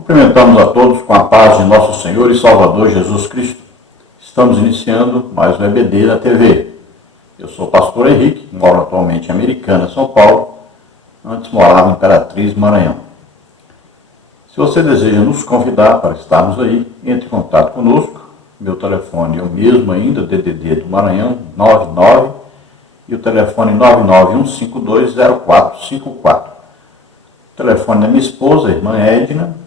Cumprimentamos a todos com a paz de nosso Senhor e Salvador Jesus Cristo. Estamos iniciando mais um EBD da TV. Eu sou o pastor Henrique, moro atualmente em Americana, São Paulo. Antes morava em Imperatriz, Maranhão. Se você deseja nos convidar para estarmos aí, entre em contato conosco. Meu telefone é o mesmo ainda, DDD do Maranhão, 99, e o telefone 991520454. O telefone da minha esposa, a irmã Edna,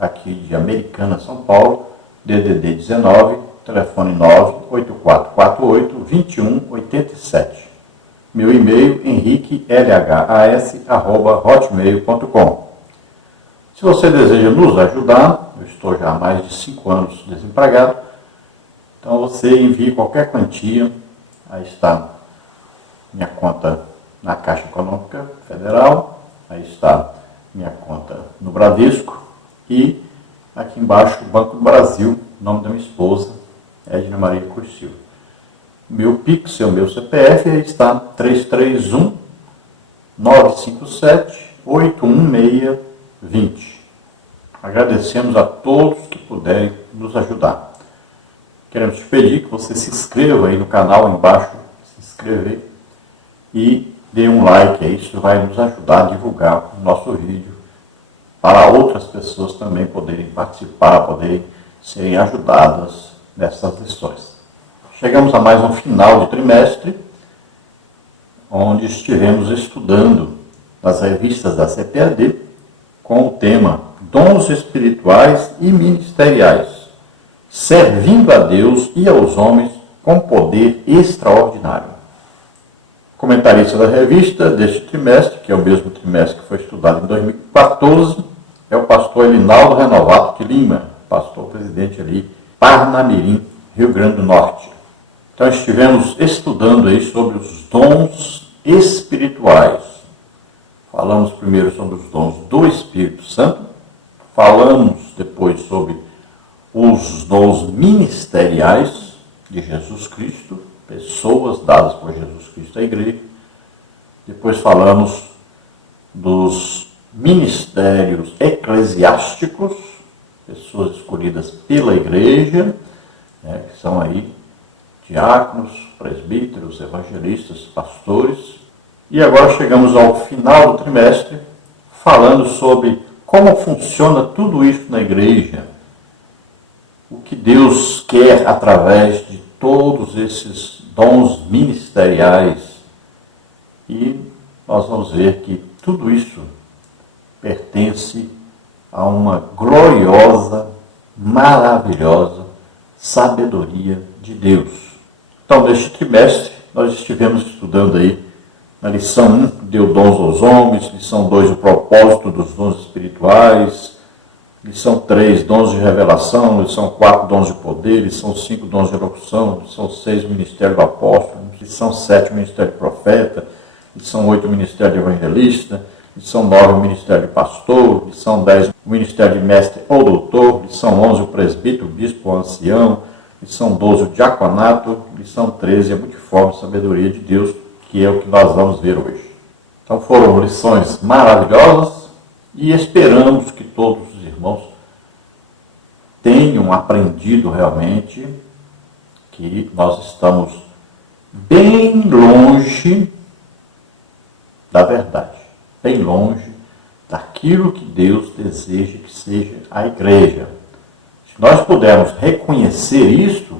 aqui de Americana, São Paulo, DDD 19, telefone 98448-2187. Meu e-mail, henriquelhas@hotmail.com. Se você deseja nos ajudar, eu estou já há mais de 5 anos desempregado, então você envie qualquer quantia, aí está minha conta na Caixa Econômica Federal, aí está minha conta no Bradesco e aqui embaixo o Banco do Brasil, nome da minha esposa, Edna Maria Cruz Silva. Meu Pix é o meu CPF, aí está 331-957-81620. Agradecemos a todos que puderem nos ajudar. Queremos te pedir que você se inscreva aí no canal, embaixo, se inscrever e dê um like aí, isso vai nos ajudar a divulgar o nosso vídeo para outras pessoas também poderem participar, poderem serem ajudadas nessas lições. Chegamos a mais um final de trimestre, onde estivemos estudando nas revistas da CPAD com o tema Dons Espirituais e Ministeriais, servindo a Deus e aos homens com poder extraordinário. O comentarista da revista deste trimestre, que é o mesmo trimestre que foi estudado em 2014, é o pastor Elinaldo Renovato de Lima, pastor presidente ali, Parnamirim, Rio Grande do Norte. Então estivemos estudando aí sobre os dons espirituais. Falamos primeiro sobre os dons do Espírito Santo, falamos depois sobre os dons ministeriais de Jesus Cristo, pessoas dadas por Jesus Cristo à igreja. Depois falamos dos ministérios eclesiásticos, pessoas escolhidas pela igreja, que são aí diáconos, presbíteros, evangelistas, pastores. E agora chegamos ao final do trimestre, falando sobre como funciona tudo isso na igreja, o que Deus quer através de todos esses dons ministeriais. E nós vamos ver que tudo isso pertence a uma gloriosa, maravilhosa sabedoria de Deus. Então, neste trimestre, nós estivemos estudando aí na lição 1, deu dons aos homens, lição 2, o propósito dos dons espirituais, lição 3, dons de revelação, lição 4, dons de poder, lição 5, dons de elocução, lição 6, ministério do apóstolo, lição 7, ministério de profeta, lição 8, ministério de evangelista, lição 9, o ministério de pastor, lição 10, o ministério de mestre ou doutor, lição 11, o presbítero, o bispo ou ancião, lição 12, o diaconato, lição 13, a multiforme sabedoria de Deus, que é o que nós vamos ver hoje. Então foram lições maravilhosas e esperamos que todos os irmãos tenham aprendido realmente que nós estamos bem longe da verdade, bem longe daquilo que Deus deseja que seja a igreja. Se nós pudermos reconhecer isso,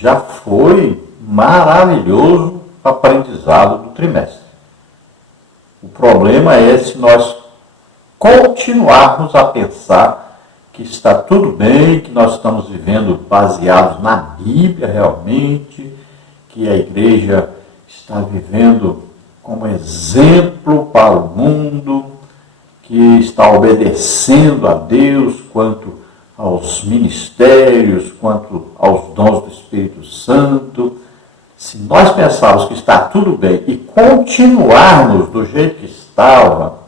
já foi maravilhoso o aprendizado do trimestre. O problema é se nós continuarmos a pensar que está tudo bem, que nós estamos vivendo baseados na Bíblia realmente, que a igreja está vivendo como exemplo para o mundo, que está obedecendo a Deus quanto aos ministérios, quanto aos dons do Espírito Santo. Se nós pensarmos que está tudo bem e continuarmos do jeito que estava,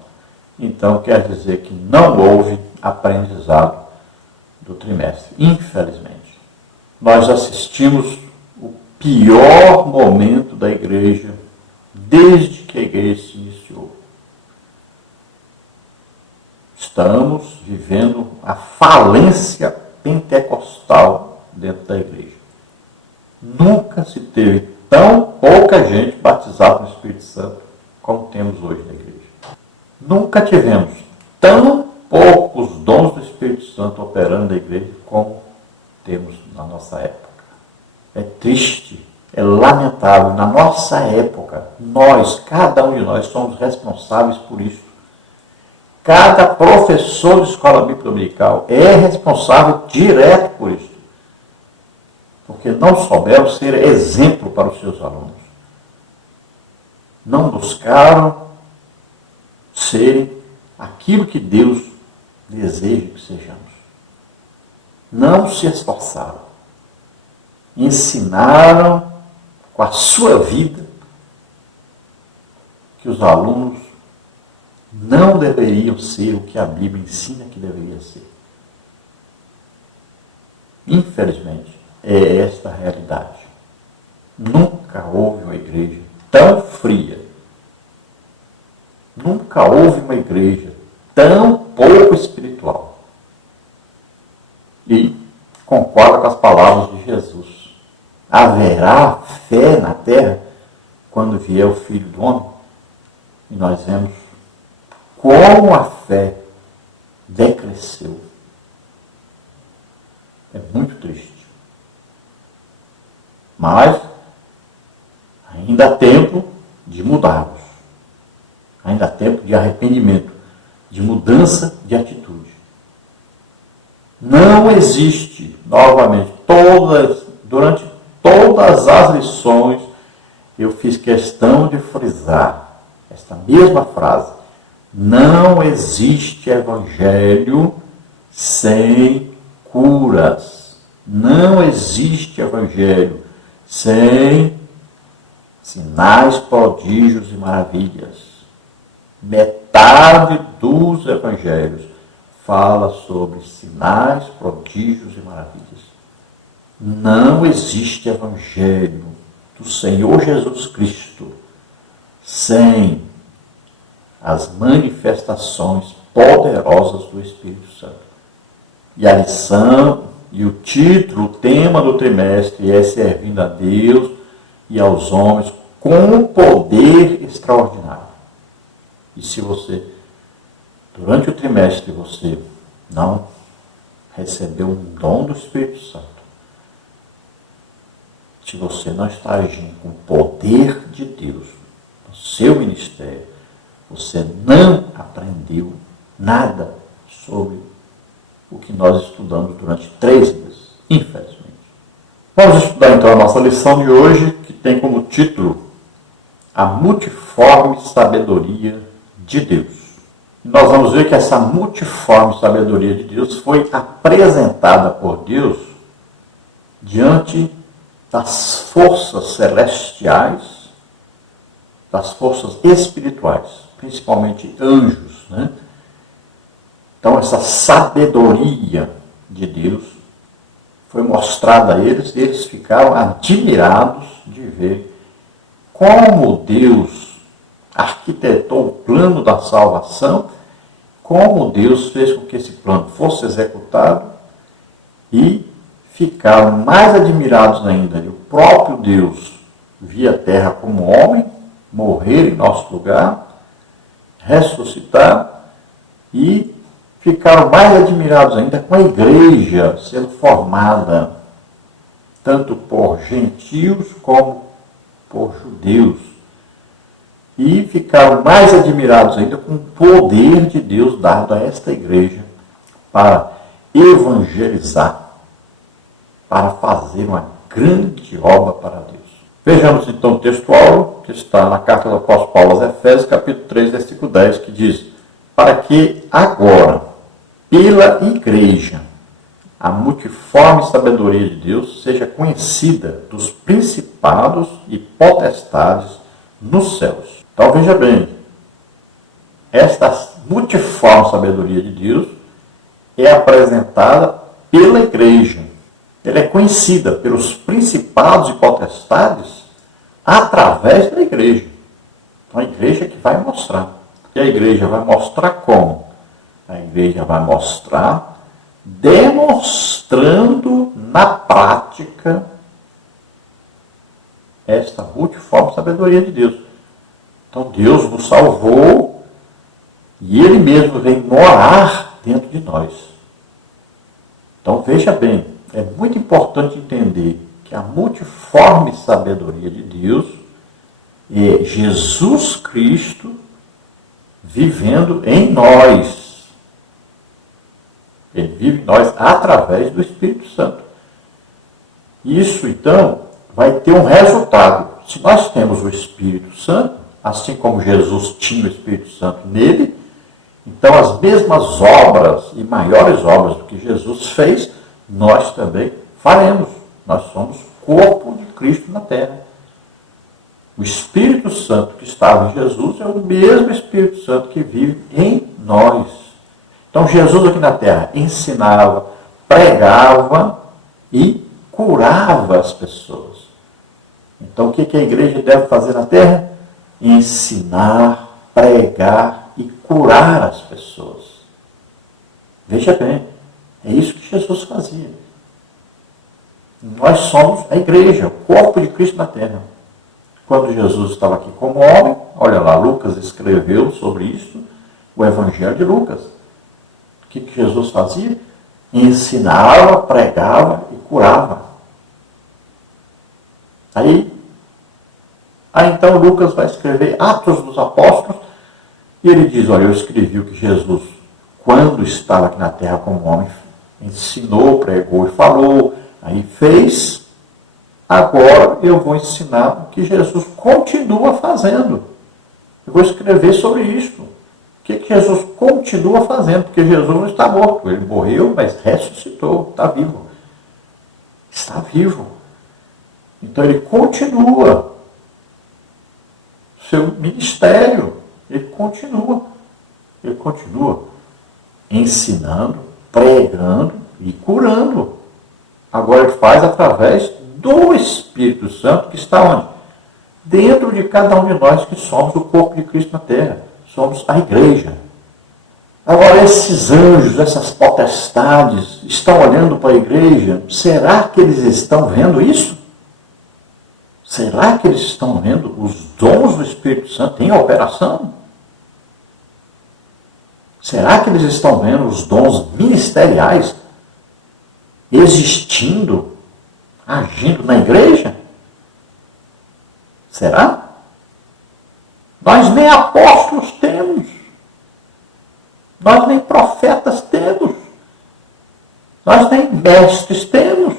então quer dizer que não houve aprendizado do trimestre, infelizmente. Nós assistimos o pior momento da igreja desde que a igreja se iniciou. Estamos vivendo a falência pentecostal dentro da igreja. Nunca se teve tão pouca gente batizada no Espírito Santo como temos hoje na igreja. Nunca tivemos tão poucos dons do Espírito Santo operando na igreja como temos na nossa época. É triste, é lamentável. Na nossa época, nós, cada um de nós, somos responsáveis por isso. Cada professor de escola bíblica dominical é responsável direto por isso. Porque não souberam ser exemplo para os seus alunos. Não buscaram serem aquilo que Deus deseja que sejamos. Não se esforçaram. Ensinaram com a sua vida que os alunos não deveriam ser o que a Bíblia ensina que deveria ser. Infelizmente, é esta a realidade. Nunca houve uma igreja tão fria. Nunca houve uma igreja tão pouco espiritual. E concorda com as palavras de Jesus. Haverá fé na terra quando vier o Filho do Homem? E nós vemos como a fé decresceu. É muito triste. Mas ainda há tempo de mudarmos. Ainda há tempo de arrependimento, de mudança de atitude. Não existe, novamente, durante todas as lições, eu fiz questão de frisar esta mesma frase. Não existe evangelho sem curas. Não existe evangelho sem sinais, prodígios e maravilhas. Metade dos evangelhos fala sobre sinais, prodígios e maravilhas. Não existe evangelho do Senhor Jesus Cristo sem as manifestações poderosas do Espírito Santo. E a lição, e o título, o tema do trimestre é servindo a Deus e aos homens com poder extraordinário. E se você, durante o trimestre, você não recebeu um dom do Espírito Santo, se você não está agindo com o poder de Deus no seu ministério, você não aprendeu nada sobre o que nós estudamos durante 3 meses, infelizmente. Vamos estudar então a nossa lição de hoje, que tem como título A Multiforme Sabedoria de Deus. E nós vamos ver que essa multiforme sabedoria de Deus foi apresentada por Deus diante das forças celestiais, das forças espirituais, principalmente anjos, né? Então, essa sabedoria de Deus foi mostrada a eles, e eles ficaram admirados de ver como Deus arquitetou o plano da salvação, como Deus fez com que esse plano fosse executado, e ficaram mais admirados ainda de o próprio Deus vir à terra como homem, morrer em nosso lugar, ressuscitar, e ficaram mais admirados ainda com a igreja sendo formada, tanto por gentios como por judeus. E ficaram mais admirados ainda com o poder de Deus dado a esta igreja para evangelizar, para fazer uma grande obra para Deus. Vejamos então o textual que está na carta do apóstolo Paulo aos Efésios, capítulo 3, versículo 10, que diz: para que agora, pela igreja, a multiforme sabedoria de Deus seja conhecida dos principados e potestades nos céus. Então veja bem, esta multiforme sabedoria de Deus é apresentada pela igreja. Ela é conhecida pelos principados e potestades através da igreja. Então a igreja que vai mostrar. E a igreja vai mostrar como? A igreja vai mostrar, demonstrando na prática esta multiforme sabedoria de Deus. Então Deus nos salvou e Ele mesmo vem morar dentro de nós. Então veja bem, é muito importante entender que a multiforme sabedoria de Deus é Jesus Cristo vivendo em nós. Ele vive em nós através do Espírito Santo. Isso, então, vai ter um resultado. Se nós temos o Espírito Santo, assim como Jesus tinha o Espírito Santo nele, então as mesmas obras e maiores obras do que Jesus fez, nós também faremos. Nós somos corpo de Cristo na terra. O Espírito Santo que estava em Jesus é o mesmo Espírito Santo que vive em nós. Então Jesus aqui na terra ensinava, pregava e curava as pessoas. Então o que a igreja deve fazer na terra? Ensinar, pregar e curar as pessoas. Veja bem, é isso que Jesus fazia. Nós somos a igreja, o corpo de Cristo na terra. Quando Jesus estava aqui como homem, olha lá, Lucas escreveu sobre isso, o Evangelho de Lucas. O que Jesus fazia? Ensinava, pregava e curava. Aí então Lucas vai escrever Atos dos Apóstolos e ele diz, olha, eu escrevi o que Jesus, quando estava aqui na terra como homem, ensinou, pregou e falou, aí fez. Agora eu vou ensinar o que Jesus continua fazendo. Eu vou escrever sobre isso. O que Jesus continua fazendo? Porque Jesus não está morto. Ele morreu, mas ressuscitou. Está vivo. Está vivo. Então ele continua. Seu ministério. Ele continua. Ele continua ensinando, pregando e curando. Agora ele faz através do Espírito Santo que está onde? Dentro de cada um de nós que somos o corpo de Cristo na terra. Somos a igreja. Agora esses anjos, essas potestades, estão olhando para a igreja. Será que eles estão vendo isso? Será que eles estão vendo os dons do Espírito Santo em operação? Será que eles estão vendo os dons ministeriais existindo, agindo na igreja? Será? Nós nem apóstolos temos. Nós nem profetas temos. Nós nem mestres temos.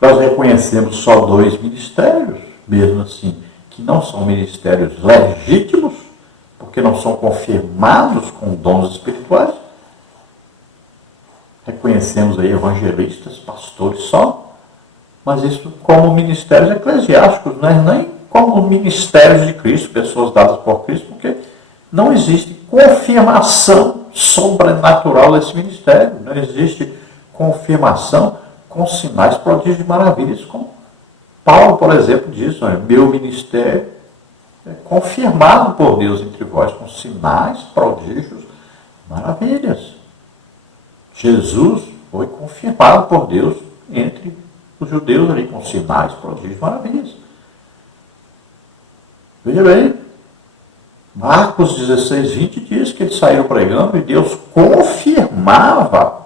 Nós reconhecemos só 2 ministérios, mesmo assim, que não são ministérios legítimos, porque não são confirmados com dons espirituais. Reconhecemos aí evangelistas, pastores só, mas isso como ministérios eclesiásticos, não é nem como ministérios de Cristo, pessoas dadas por Cristo, porque não existe confirmação sobrenatural desse ministério, não existe confirmação com sinais, prodígios e maravilhas, como Paulo, por exemplo, diz, olha, meu ministério é confirmado por Deus entre vós, com sinais, prodígios, maravilhas. Jesus foi confirmado por Deus entre os judeus ali, com sinais, prodígios, maravilhas. Veja bem, Marcos 16, 20 diz que eles saíram pregando e Deus confirmava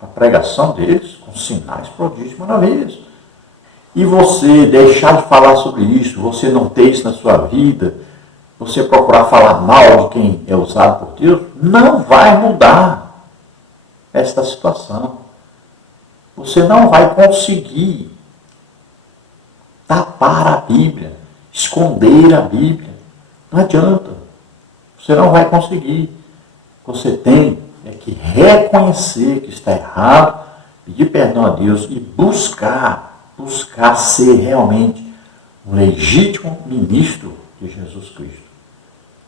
a pregação deles com sinais, prodígios, maravilhas. E você deixar de falar sobre isso, você não ter isso na sua vida, você procurar falar mal de quem é usado por Deus, não vai mudar esta situação. Você não vai conseguir tapar a Bíblia, esconder a Bíblia. Não adianta. Você não vai conseguir. Você tem que reconhecer que está errado, pedir perdão a Deus e buscar ser realmente um legítimo ministro de Jesus Cristo.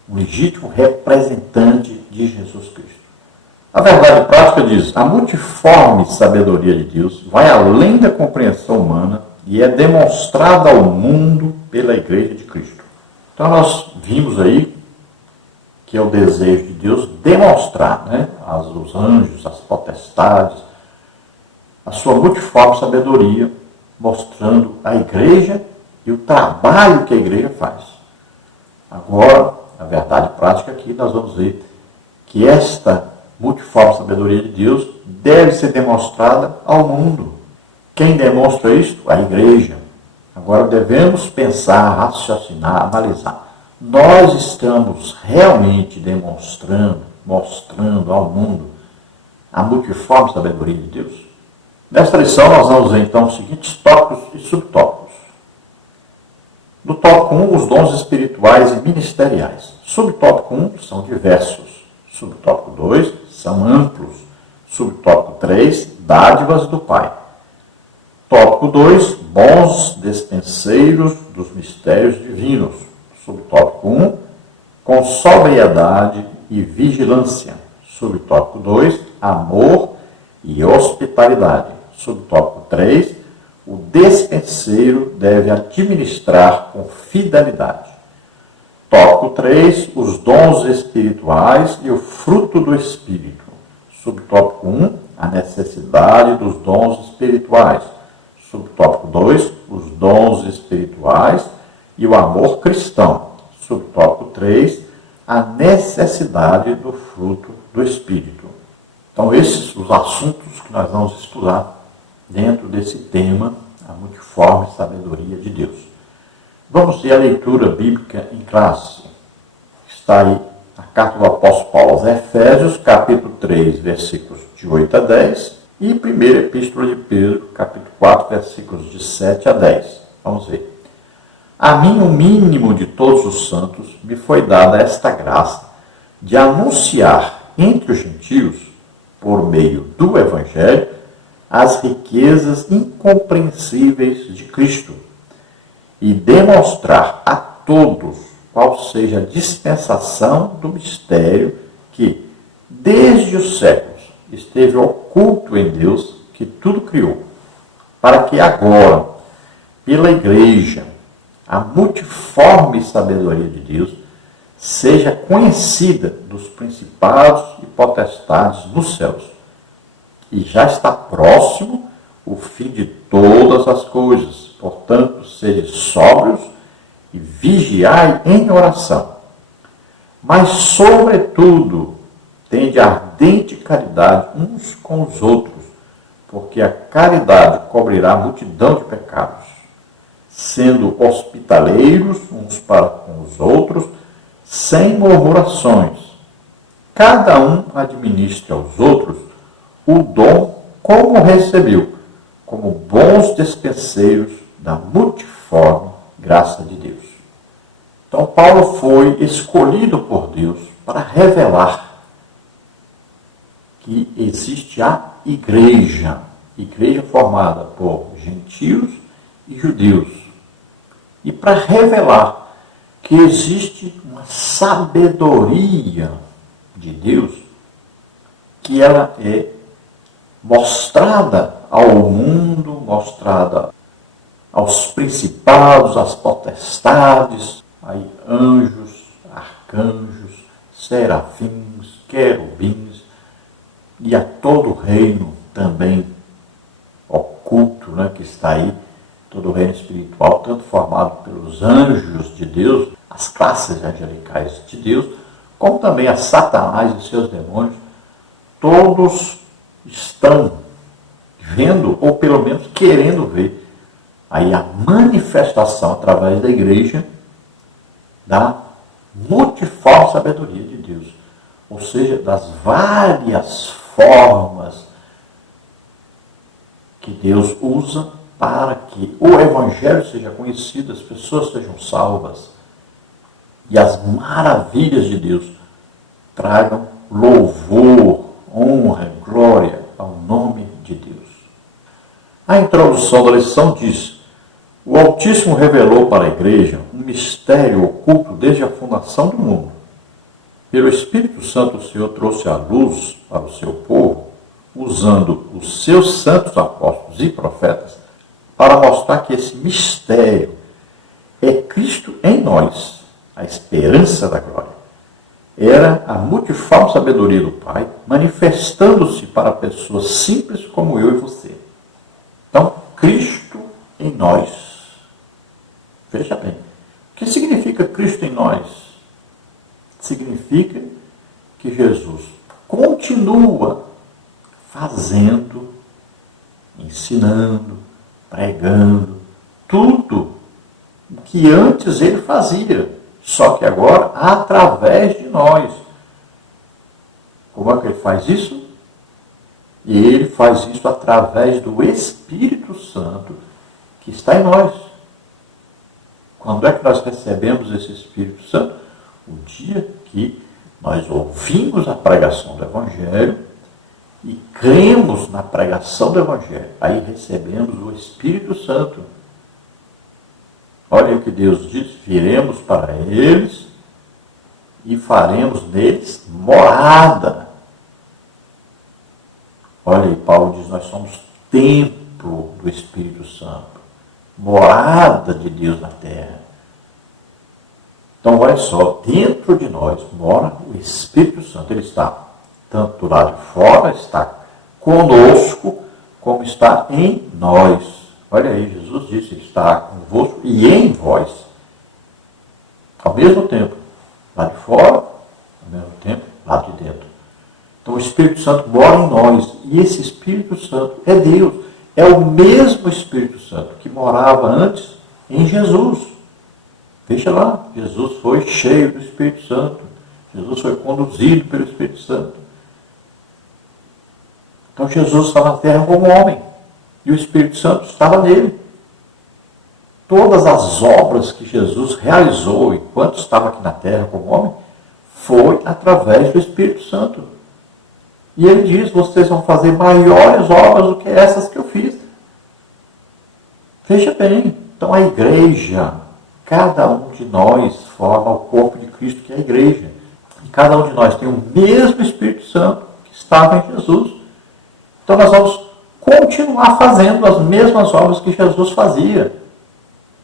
Um legítimo representante de Jesus Cristo. A verdade prática diz, a multiforme sabedoria de Deus vai além da compreensão humana e é demonstrada ao mundo pela Igreja de Cristo. Então nós vimos aí que é o desejo de Deus demonstrar, né, aos anjos, às potestades, a sua multiforme sabedoria, mostrando a igreja e o trabalho que a igreja faz. Agora, a verdade prática aqui, nós vamos ver que esta multiforme sabedoria de Deus deve ser demonstrada ao mundo. Quem demonstra isso? A igreja. Agora devemos pensar, raciocinar, analisar. Nós estamos realmente demonstrando, mostrando ao mundo a multiforme sabedoria de Deus? Nesta lição nós vamos ver então os seguintes tópicos e subtópicos. No tópico 1, os dons espirituais e ministeriais. Subtópico 1 são diversos. Subtópico 2 são amplos. Subtópico 3, dádivas do Pai. Tópico 2, bons despenseiros dos mistérios divinos. Subtópico 1, com sobriedade e vigilância. Subtópico 2, amor e hospitalidade. Subtópico 3, o despenseiro deve administrar com fidelidade. Tópico 3, os dons espirituais e o fruto do Espírito. Subtópico 1, a necessidade dos dons espirituais. Subtópico 2, os dons espirituais e o amor cristão. Subtópico 3, a necessidade do fruto do Espírito. Então, esses são os assuntos que nós vamos estudar dentro desse tema, a multiforme sabedoria de Deus. Vamos ver a leitura bíblica em classe. Está aí a carta do apóstolo Paulo aos Efésios, capítulo 3, versículos de 8 a 10, e primeira epístola de Pedro, capítulo 4, versículos de 7 a 10. Vamos ver. A mim, o mínimo de todos os santos, me foi dada esta graça de anunciar entre os gentios, por meio do Evangelho, as riquezas incompreensíveis de Cristo e demonstrar a todos qual seja a dispensação do mistério que, desde os séculos, esteve oculto em Deus, que tudo criou, para que agora, pela Igreja, a multiforme sabedoria de Deus seja conhecida dos principados e potestades nos céus. E já está próximo o fim de todas as coisas. Portanto, sede sóbrios e vigiai em oração. Mas, sobretudo, tende ardente caridade uns com os outros, porque a caridade cobrirá a multidão de pecados, sendo hospitaleiros uns para com os outros, sem murmurações. Cada um administre aos outros o dom como recebeu, como bons despenseiros da multiforme graça de Deus. Então, Paulo foi escolhido por Deus para revelar que existe a igreja formada por gentios e judeus, e para revelar que existe uma sabedoria de Deus, que ela é mostrada ao mundo, mostrada aos principados, às potestades, aí anjos, arcanjos, serafins, querubins, e a todo o reino também oculto, né, que está aí, todo o reino espiritual, tanto formado pelos anjos de Deus, as classes angelicais de Deus, como também a Satanás e seus demônios, todos estão vendo, ou pelo menos querendo ver, aí a manifestação através da igreja da multiforme sabedoria de Deus, ou seja, das várias formas que Deus usa para que o Evangelho seja conhecido, as pessoas sejam salvas e as maravilhas de Deus tragam louvor, honra e glória ao nome de Deus. A introdução da lição diz: o Altíssimo revelou para a Igreja um mistério oculto desde a fundação do mundo. Pelo Espírito Santo, o Senhor trouxe a luz para o seu povo, usando os seus santos apóstolos e profetas, para mostrar que esse mistério é Cristo em nós, a esperança da glória. era a multiforme sabedoria do Pai, manifestando-se para pessoas simples como eu e você. Então, Cristo em nós. Veja bem, o que significa Cristo em nós? Significa que Jesus continua fazendo, ensinando, pregando, tudo o que antes ele fazia, só que agora através de nós. Como é que ele faz isso? Ele faz isso através do Espírito Santo que está em nós. Quando é que nós recebemos esse Espírito Santo? O dia que nós ouvimos a pregação do Evangelho e cremos na pregação do Evangelho. Aí recebemos o Espírito Santo. Olha o que Deus diz: viremos para eles e faremos neles morada. Olha aí, Paulo diz: nós somos templo do Espírito Santo, morada de Deus na terra. Então, olha só, dentro de nós mora o Espírito Santo. Ele está tanto do lado de fora, está conosco, como está em nós. Olha aí, Jesus disse: ele está convosco e em vós. Ao mesmo tempo, lá de fora, ao mesmo tempo, lá de dentro. Então o Espírito Santo mora em nós. E esse Espírito Santo é Deus. É o mesmo Espírito Santo que morava antes em Jesus. Veja lá, Jesus foi cheio do Espírito Santo. Jesus foi conduzido pelo Espírito Santo. Então Jesus estava na terra como homem. E o Espírito Santo estava nele. Todas as obras que Jesus realizou enquanto estava aqui na terra como homem, foi através do Espírito Santo. E ele diz: vocês vão fazer maiores obras do que essas que eu fiz. Veja bem, então a igreja, cada um de nós forma o corpo de Cristo, que é a igreja. E cada um de nós tem o mesmo Espírito Santo que estava em Jesus. Então nós vamos continuar fazendo as mesmas obras que Jesus fazia,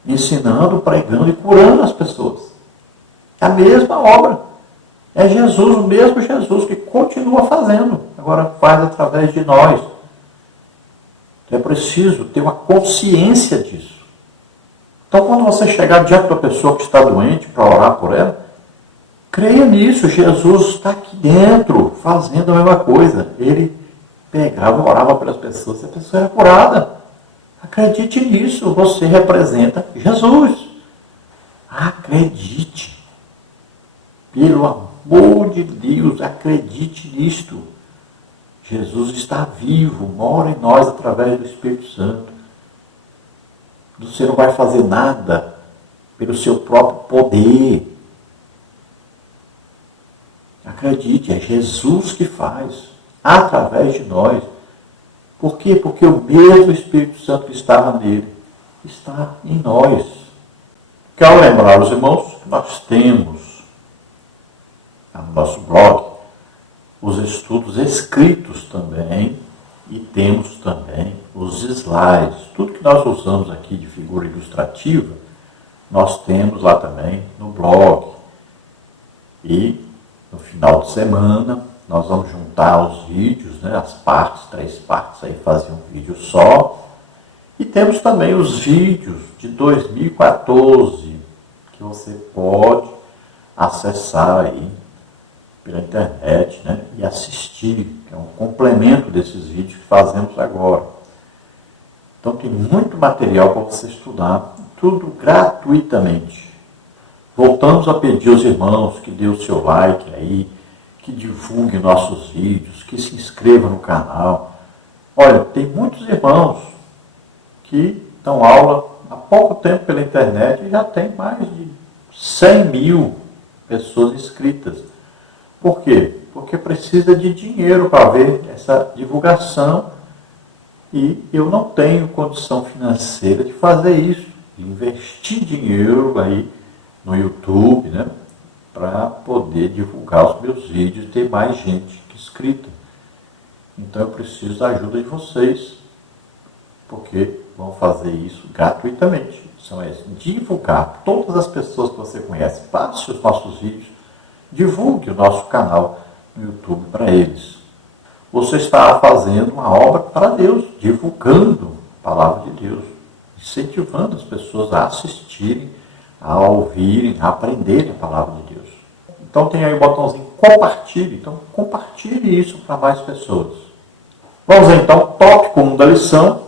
ensinando, pregando e curando as pessoas. A mesma obra. É Jesus, o mesmo Jesus, que continua fazendo. Agora faz através de nós. Então é preciso ter uma consciência disso. Então quando você chegar diante da pessoa que está doente para orar por ela, creia nisso. Jesus está aqui dentro, fazendo a mesma coisa. Ele pegava, orava pelas pessoas e a pessoa era curada. Acredite nisso, você representa Jesus. Acredite. Pelo amor de Deus, acredite nisto. Jesus está vivo, mora em nós através do Espírito Santo. Você não vai fazer nada pelo seu próprio poder. Acredite, é Jesus que faz, através de nós. Por quê? Porque o mesmo Espírito Santo que estava nele está em nós. Quero lembrar os irmãos que nós temos no nosso blog os estudos escritos também, e temos também os slides. Tudo que nós usamos aqui de figura ilustrativa, nós temos lá também no blog. E no final de semana nós vamos juntar os vídeos, né, as partes, 3 partes, aí fazer um vídeo só. E temos também os vídeos de 2014, que você pode acessar aí pela internet, né, e assistir, que é um complemento desses vídeos que fazemos agora. Então tem muito material para você estudar, tudo gratuitamente. Voltamos a pedir aos irmãos que dê o seu like aí, que divulgue nossos vídeos, que se inscreva no canal. Olha, tem muitos irmãos que dão aula há pouco tempo pela internet e já tem mais de 100 mil pessoas inscritas. Por quê? Porque precisa de dinheiro para ver essa divulgação e eu não tenho condição financeira de fazer isso, de investir dinheiro aí no YouTube, né, para poder divulgar os meus vídeos e ter mais gente inscrita. Então eu preciso da ajuda de vocês, porque vão fazer isso gratuitamente. São divulgar todas as pessoas que você conhece. Passe os nossos vídeos divulgue o nosso canal no YouTube para eles. Você está fazendo uma obra para Deus, divulgando a palavra de Deus, incentivando as pessoas a assistirem, a ouvirem, a aprenderem a palavra de Deus. Então tem aí o botãozinho compartilhe. Então compartilhe isso para mais pessoas. Vamos então ao tópico 1 da lição,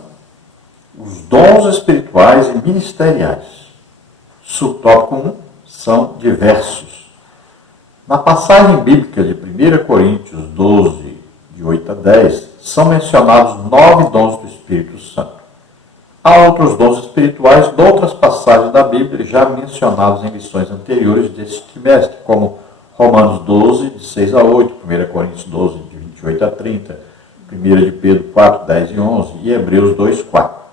os dons espirituais e ministeriais. Subtópico 1 são diversos. Na passagem bíblica de 1 Coríntios 12, de 8 a 10, são mencionados 9 dons do Espírito Santo. Há outros dons espirituais de outras passagens da Bíblia já mencionados em lições anteriores deste trimestre, como Romanos 12, de 6 a 8, 1 Coríntios 12, de 28 a 30, 1 de Pedro 4, 10 e 11 e Hebreus 2, 4.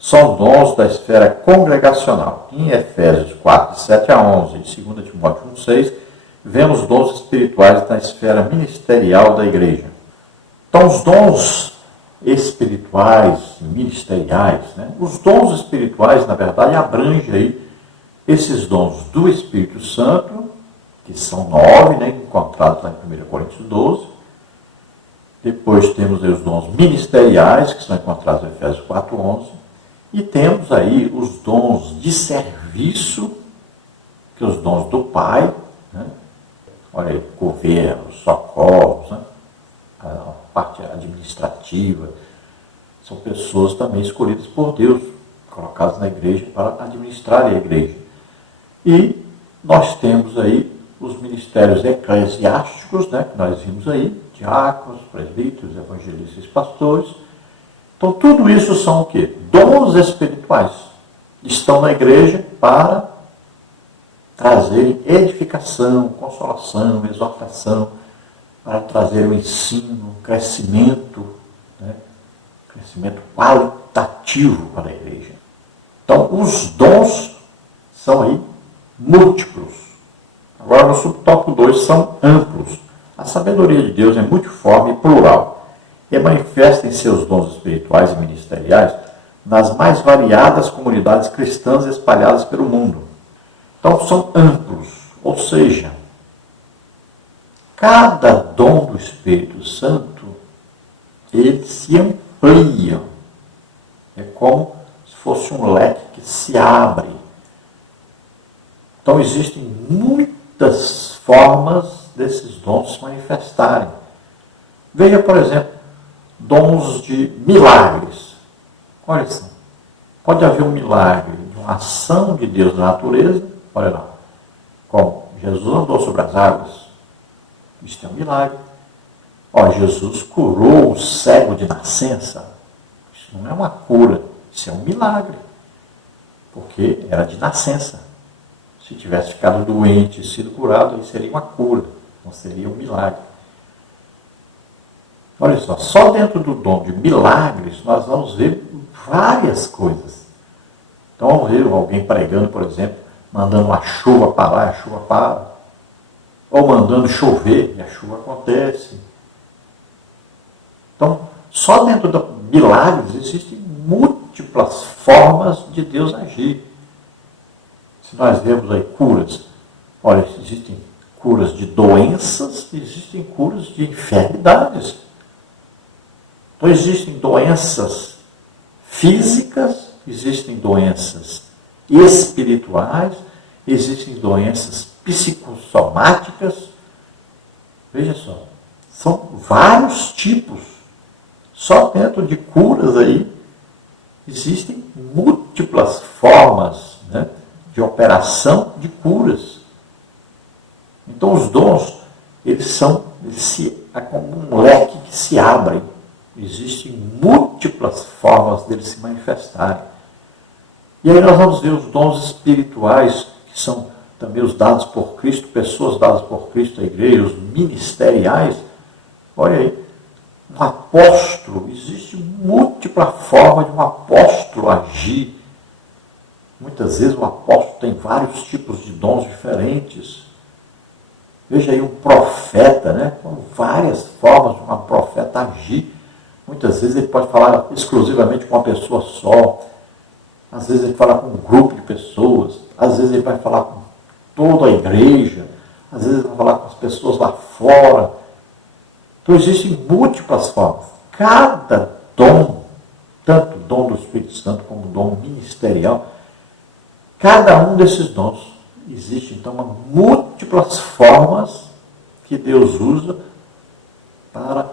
São dons da esfera congregacional. Em Efésios 4, de 7 a 11 e 2 Timóteo 1, 6, vemos dons espirituais na esfera ministerial da igreja. Então, os dons espirituais, ministeriais, né? Os dons espirituais, na verdade, abrangem aí esses dons do Espírito Santo, que são 9, né, encontrados lá em 1 Coríntios 12. Depois temos aí os dons ministeriais, que são encontrados em Efésios 4, 11. E temos aí os dons de serviço, que são os dons do Pai, né? Olha aí, governo, socorros, né? A parte administrativa. São pessoas também escolhidas por Deus, colocadas na igreja para administrar a igreja. E nós temos aí os ministérios eclesiásticos, né, que nós vimos aí, diáconos, presbíteros, evangelistas e pastores. Então, tudo isso são o quê? Dons espirituais. Estão na igreja para trazerem edificação, consolação, exortação, para trazer o ensino, crescimento, né? Crescimento qualitativo para a igreja. Então, os dons são aí múltiplos. Agora, no subtópico 2, são amplos. A sabedoria de Deus é multiforme e plural. E manifesta em seus dons espirituais e ministeriais nas mais variadas comunidades cristãs espalhadas pelo mundo. Então, são amplos, ou seja, cada dom do Espírito Santo, ele se amplia. É como se fosse um leque que se abre. Então, existem muitas formas desses dons se manifestarem. Veja, por exemplo, dons de milagres. Olha só, pode haver um milagre de uma ação de Deus na natureza, olha lá, como Jesus andou sobre as águas. Isso é um milagre. Ó, Jesus curou o cego de nascença. Isso não é uma cura, isso é um milagre. Porque era de nascença. Se tivesse ficado doente e sido curado, aí seria uma cura, não seria um milagre. Olha só dentro do dom de milagres, nós vamos ver várias coisas. Então, vamos ver alguém pregando, por exemplo, mandando uma chuva parar, a chuva para. Ou mandando chover, e a chuva acontece. Então, só dentro de milagres existem múltiplas formas de Deus agir. Se nós vemos aí curas, olha, existem curas de doenças, existem curas de enfermidades. Então, existem doenças físicas, existem doenças espirituais, existem doenças psicossomáticas. Veja só, são vários tipos. Só dentro de curas aí existem múltiplas formas, né, de operação de curas. Então os dons, é como um leque que se abre. Existem múltiplas formas deles se manifestarem. E aí nós vamos ver os dons espirituais, que são também os dados por Cristo, pessoas dadas por Cristo à igreja, os ministeriais. Olha aí, um apóstolo, existe múltipla forma de um apóstolo agir. Muitas vezes o apóstolo tem vários tipos de dons diferentes. Veja aí um profeta, né? Com várias formas de um profeta agir. Muitas vezes ele pode falar exclusivamente com uma pessoa só. Às vezes ele fala com um grupo de pessoas. Às vezes ele vai falar com toda a igreja. às vezes eu vou falar com as pessoas lá fora. Então existem múltiplas formas. Cada dom, tanto o dom do Espírito Santo como o dom ministerial, cada um desses dons existe então múltiplas formas que Deus usa para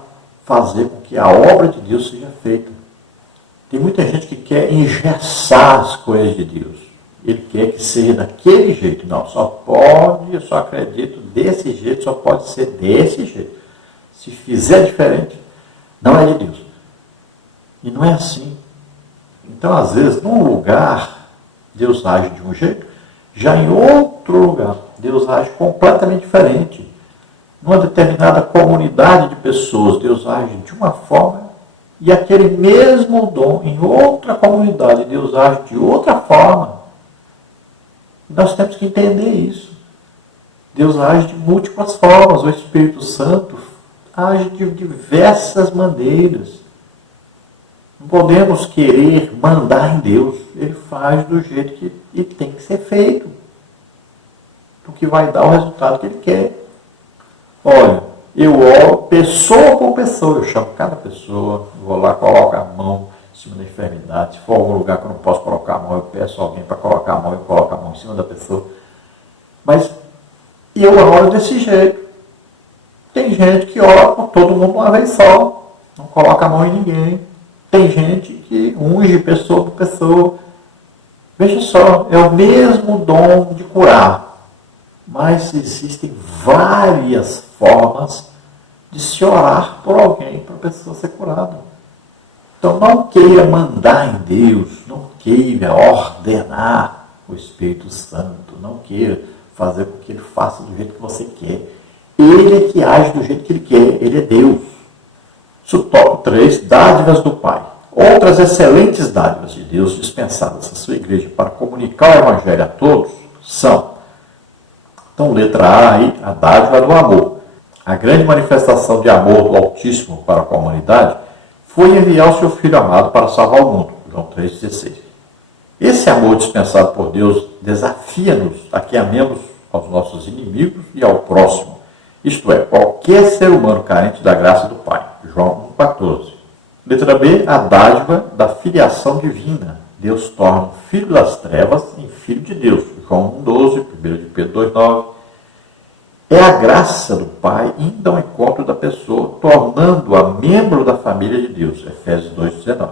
fazer com que a obra de Deus seja feita. Tem muita gente que quer engessar as coisas de Deus. Ele quer que seja daquele jeito. Não, só pode, eu só acredito desse jeito, só pode ser desse jeito. Se fizer diferente, não é de Deus. E não é assim. Então, às vezes, num lugar, Deus age de um jeito, já em outro lugar, Deus age completamente diferente. Numa determinada comunidade de pessoas, Deus age de uma forma, e aquele mesmo dom, em outra comunidade, Deus age de outra forma. Nós temos que entender isso. Deus age de múltiplas formas. O Espírito Santo age de diversas maneiras. Não podemos querer mandar em Deus. Ele faz do jeito que ele tem que ser feito. O que vai dar o resultado que ele quer. Olha, eu oro pessoa por pessoa. Eu chamo cada pessoa, vou lá, coloco a mão em cima da enfermidade. Se for algum lugar que eu não posso colocar a mão, eu peço alguém para colocar a mão, eu coloco a mão em cima da pessoa. Mas eu oro desse jeito. Tem gente que ora por todo mundo uma vez só, não coloca a mão em ninguém. Tem gente que unge pessoa por pessoa. Veja só, é o mesmo dom de curar, mas existem várias formas de se orar por alguém para a pessoa ser curada. Então não queira mandar em Deus, não queira ordenar o Espírito Santo, não queira fazer com que ele faça do jeito que você quer. Ele é que age do jeito que ele quer, ele é Deus. Tópico 3, dádivas do Pai. Outras excelentes dádivas de Deus dispensadas à sua igreja para comunicar o Evangelho a todos são, então, letra A aí, a dádiva do amor. A grande manifestação de amor do Altíssimo para com a humanidade foi enviar o seu Filho amado para salvar o mundo. João 3,16. Esse amor dispensado por Deus desafia-nos a que amemos aos nossos inimigos e ao próximo. Isto é, qualquer ser humano carente da graça do Pai. João 1,14. Letra B, a dádiva da filiação divina. Deus torna o filho das trevas em filho de Deus. João 1,12, 1 de Pedro 2,9. É a graça do Pai indo ao encontro da pessoa, tornando-a membro da família de Deus. Efésios 2,19.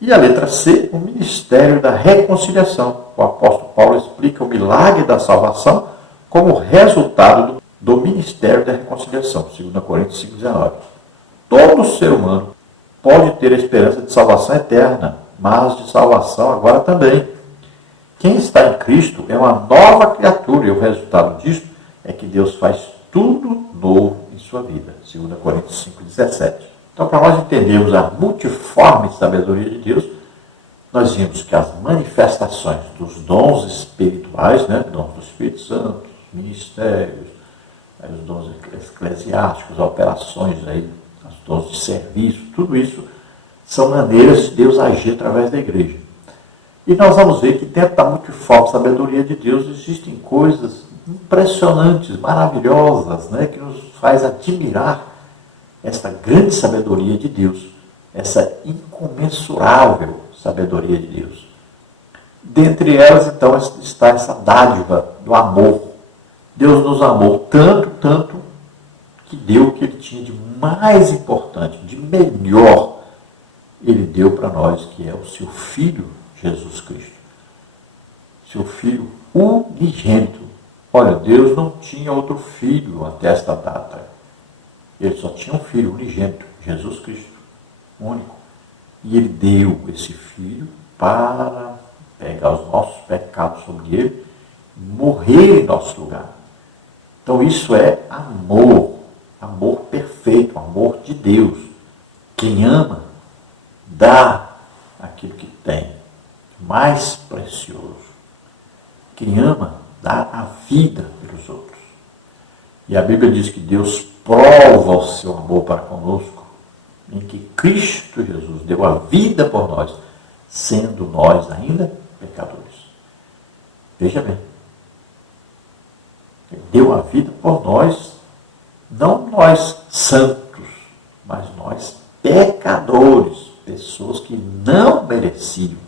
E a letra C, o ministério da reconciliação. O apóstolo Paulo explica o milagre da salvação como resultado do ministério da reconciliação. 2 Coríntios 5,19. Todo ser humano pode ter a esperança de salvação eterna, mas de salvação agora também. Quem está em Cristo é uma nova criatura e o resultado disso é que Deus faz tudo novo em sua vida. 2 Coríntios 5,17. Então, para nós entendermos a multiforme sabedoria de Deus, nós vimos que as manifestações dos dons espirituais, dons do Espírito Santo, ministérios, os dons eclesiásticos, operações, os dons de serviço, tudo isso são maneiras de Deus agir através da igreja. E nós vamos ver que dentro da multiforme sabedoria de Deus existem coisas impressionantes, maravilhosas, que nos faz admirar essa grande sabedoria de Deus, essa incomensurável sabedoria de Deus. Dentre elas, então, está essa dádiva do amor. Deus nos amou tanto, que deu o que ele tinha de mais importante, de melhor, ele deu para nós, que é o seu Filho, Jesus Cristo. Seu Filho unigênito. Olha, Deus não tinha outro filho até esta data. Ele só tinha um filho unigênito, Jesus Cristo, único. E ele deu esse filho para pegar os nossos pecados sobre ele, morrer em nosso lugar. Então isso é amor, amor perfeito, amor de Deus. Quem ama, dá aquilo que tem, mais precioso. Quem ama, dá a vida pelos outros. E a Bíblia diz que Deus prova o seu amor para conosco, em que Cristo Jesus deu a vida por nós, sendo nós ainda pecadores. Veja bem. Ele deu a vida por nós, não nós santos, mas nós pecadores, pessoas que não mereciam.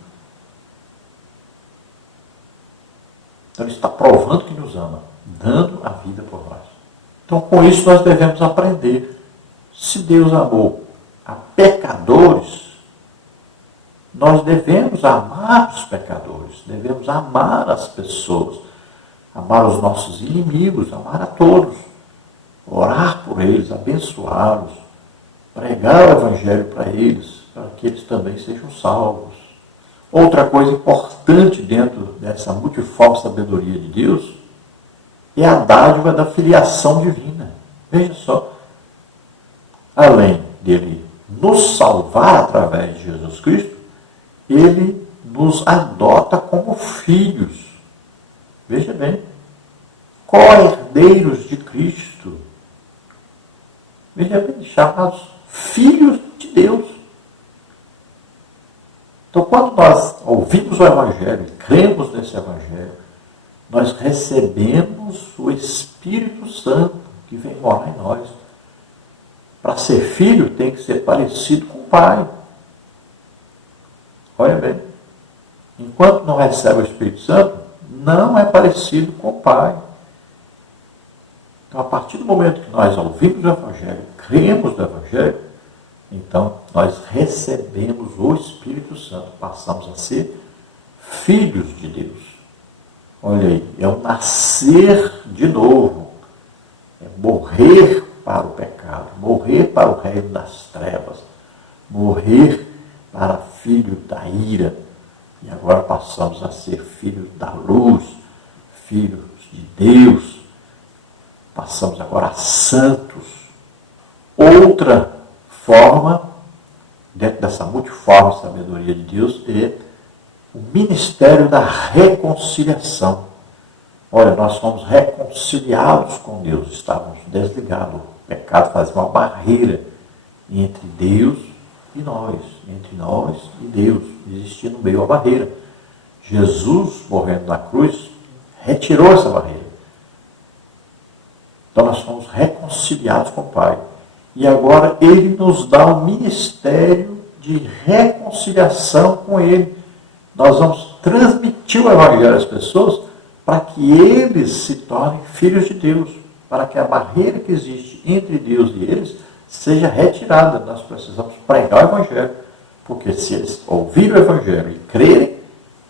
Então ele está provando que nos ama, dando a vida por nós. Então com isso nós devemos aprender. Se Deus amou a pecadores, nós devemos amar os pecadores, devemos amar as pessoas, amar os nossos inimigos, amar a todos, orar por eles, abençoá-los, pregar o Evangelho para eles, para que eles também sejam salvos. Outra coisa importante dentro dessa multiforme sabedoria de Deus é a dádiva da filiação divina. Veja só, além dele nos salvar através de Jesus Cristo, ele nos adota como filhos. Veja bem, co-herdeiros de Cristo. Veja bem, chamados filhos de Deus. Então, quando nós ouvimos o Evangelho e cremos nesse Evangelho, nós recebemos o Espírito Santo que vem morar em nós. Para ser filho, tem que ser parecido com o Pai. Olha bem, enquanto não recebe o Espírito Santo, não é parecido com o Pai. Então, a partir do momento que nós ouvimos o Evangelho, cremos no Evangelho, então nós recebemos o Espírito Santo, passamos a ser filhos de Deus. Olha aí, é um nascer de novo, é morrer para o pecado, morrer para o reino das trevas, morrer para filho da ira, e agora passamos a ser filhos da luz, filhos de Deus, passamos agora a santos. Outra forma, dentro dessa multiforme sabedoria de Deus, é o ministério da reconciliação. Olha, nós fomos reconciliados com Deus, estávamos desligados, o pecado fazia uma barreira entre Deus e nós, entre nós e Deus, existia no meio a barreira. Jesus, morrendo na cruz, retirou essa barreira. Então nós fomos reconciliados com o Pai. E agora Ele nos dá o ministério de reconciliação com Ele. Nós vamos transmitir o Evangelho às pessoas para que eles se tornem filhos de Deus, para que a barreira que existe entre Deus e eles seja retirada. Nós precisamos pregar o Evangelho, porque se eles ouvirem o Evangelho e crerem,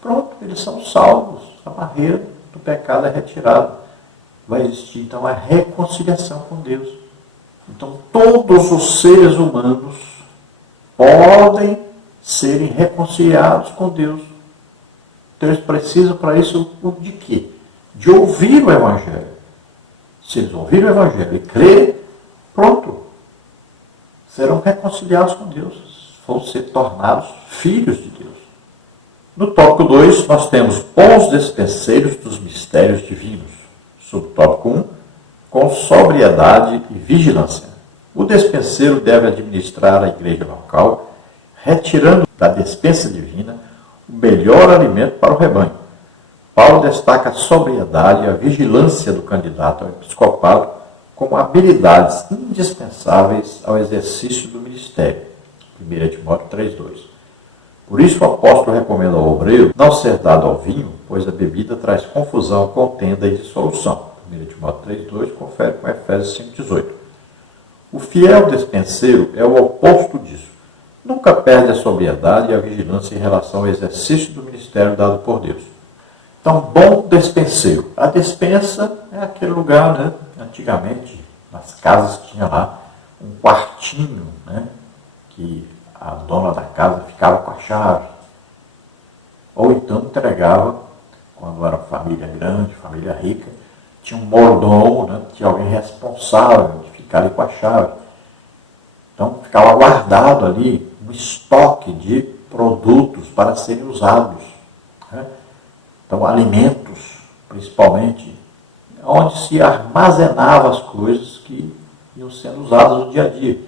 pronto, eles são salvos. A barreira do pecado é retirada. Vai existir, então, a reconciliação com Deus. Então, todos os seres humanos podem serem reconciliados com Deus. Então, eles precisam, para isso, de quê? De ouvir o Evangelho. Se eles ouvirem o Evangelho e crerem, pronto, serão reconciliados com Deus, vão ser tornados filhos de Deus. No tópico 2, nós temos os despenseiros dos mistérios divinos. Subtópico 1, com sobriedade e vigilância. O despenseiro deve administrar a igreja local, retirando da despensa divina o melhor alimento para o rebanho. Paulo destaca a sobriedade e a vigilância do candidato ao episcopado como habilidades indispensáveis ao exercício do ministério. 1 Timóteo 3,2. Por isso o apóstolo recomenda ao obreiro não ser dado ao vinho, pois a bebida traz confusão, contenda e dissolução. 1 Timóteo 3,2 confere com Efésios 5,18. O fiel despenseiro é o oposto disso. Nunca perde a sobriedade e a vigilância em relação ao exercício do ministério dado por Deus. Então, bom despenseiro. A despensa é aquele lugar, né? Antigamente, nas casas tinha lá um quartinho, né? Que a dona da casa ficava com a chave. Ou então entregava, quando era família grande, família rica, tinha um mordomo, né? Tinha alguém responsável de ficar ali com a chave. Então ficava guardado ali um estoque de produtos para serem usados, né? Então alimentos, principalmente, onde se armazenava as coisas que iam sendo usadas no dia a dia.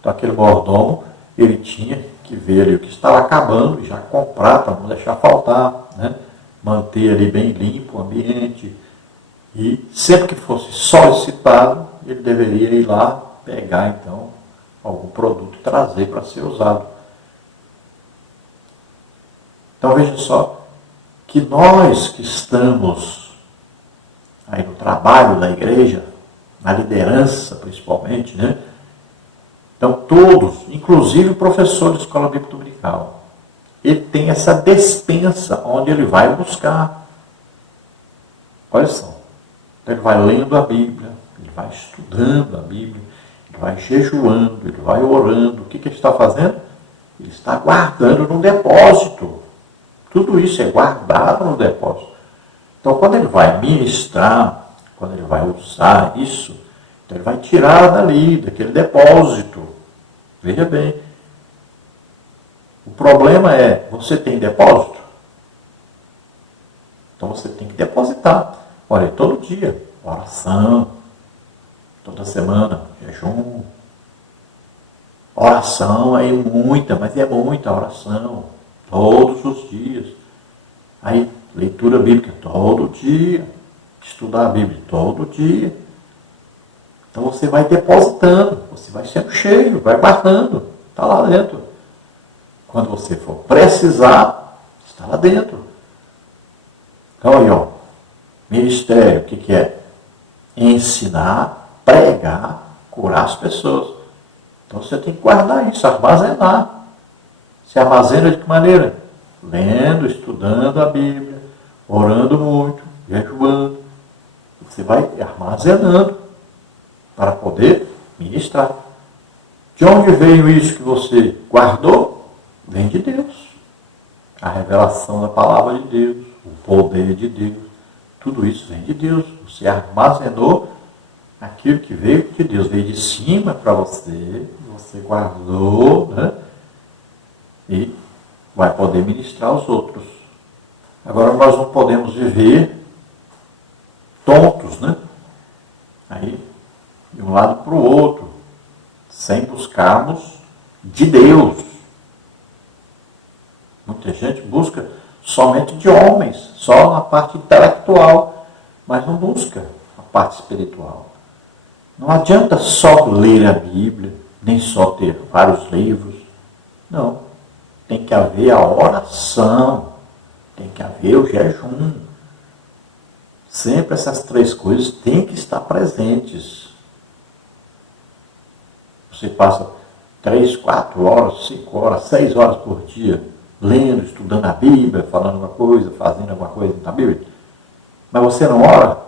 Então aquele mordomo, ele tinha que ver ali o que estava acabando e já comprar para não deixar faltar, né? Manter ali bem limpo o ambiente, E sempre que fosse solicitado, ele deveria ir lá pegar, então, algum produto e trazer para ser usado. Então, veja só que nós que estamos aí no trabalho da igreja, na liderança principalmente, né? Então, todos, inclusive o professor de escola bíblica dominical, ele tem essa despensa onde ele vai buscar. Olha só, ele vai lendo a Bíblia, ele vai estudando a Bíblia, ele vai jejuando, ele vai orando. O que ele está fazendo? Ele está guardando num depósito. Tudo isso é guardado no depósito. Então, quando ele vai ministrar, quando ele vai usar isso, então ele vai tirar dali, daquele depósito. Veja bem. O problema é, você tem depósito? Então você tem que depositar. Olha, todo dia, oração. Toda semana, jejum. Oração é muita, mas é muita oração. Todos os dias. Aí, leitura bíblica todo dia. Estudar a Bíblia todo dia. Então você vai depositando, você vai sendo cheio, vai guardando. Está lá dentro. Quando você for precisar, está lá dentro. Então aí, ó, ministério, o que é? Ensinar, pregar, curar as pessoas. Então você tem que guardar isso, armazenar. Se armazena de que maneira? Lendo, estudando a Bíblia, orando muito, jejuando. Você vai armazenando para poder ministrar. De onde veio isso que você guardou? Vem de Deus. A revelação da palavra de Deus, o poder de Deus, tudo isso vem de Deus. Você armazenou aquilo que veio de Deus, veio de cima para você, você guardou, né? E vai poder ministrar aos outros. Agora nós não podemos viver tontos, né? Aí, de um lado para o outro, sem buscarmos de Deus. Muita gente busca somente de homens, só a parte intelectual, mas não busca a parte espiritual. Não adianta só ler a Bíblia, nem só ter vários livros. Não. Tem que haver a oração, tem que haver o jejum. Sempre essas três coisas têm que estar presentes. Você passa 3, 4 horas, 5 horas, 6 horas por dia lendo, estudando a Bíblia, falando alguma coisa, fazendo alguma coisa na Bíblia, mas você não ora?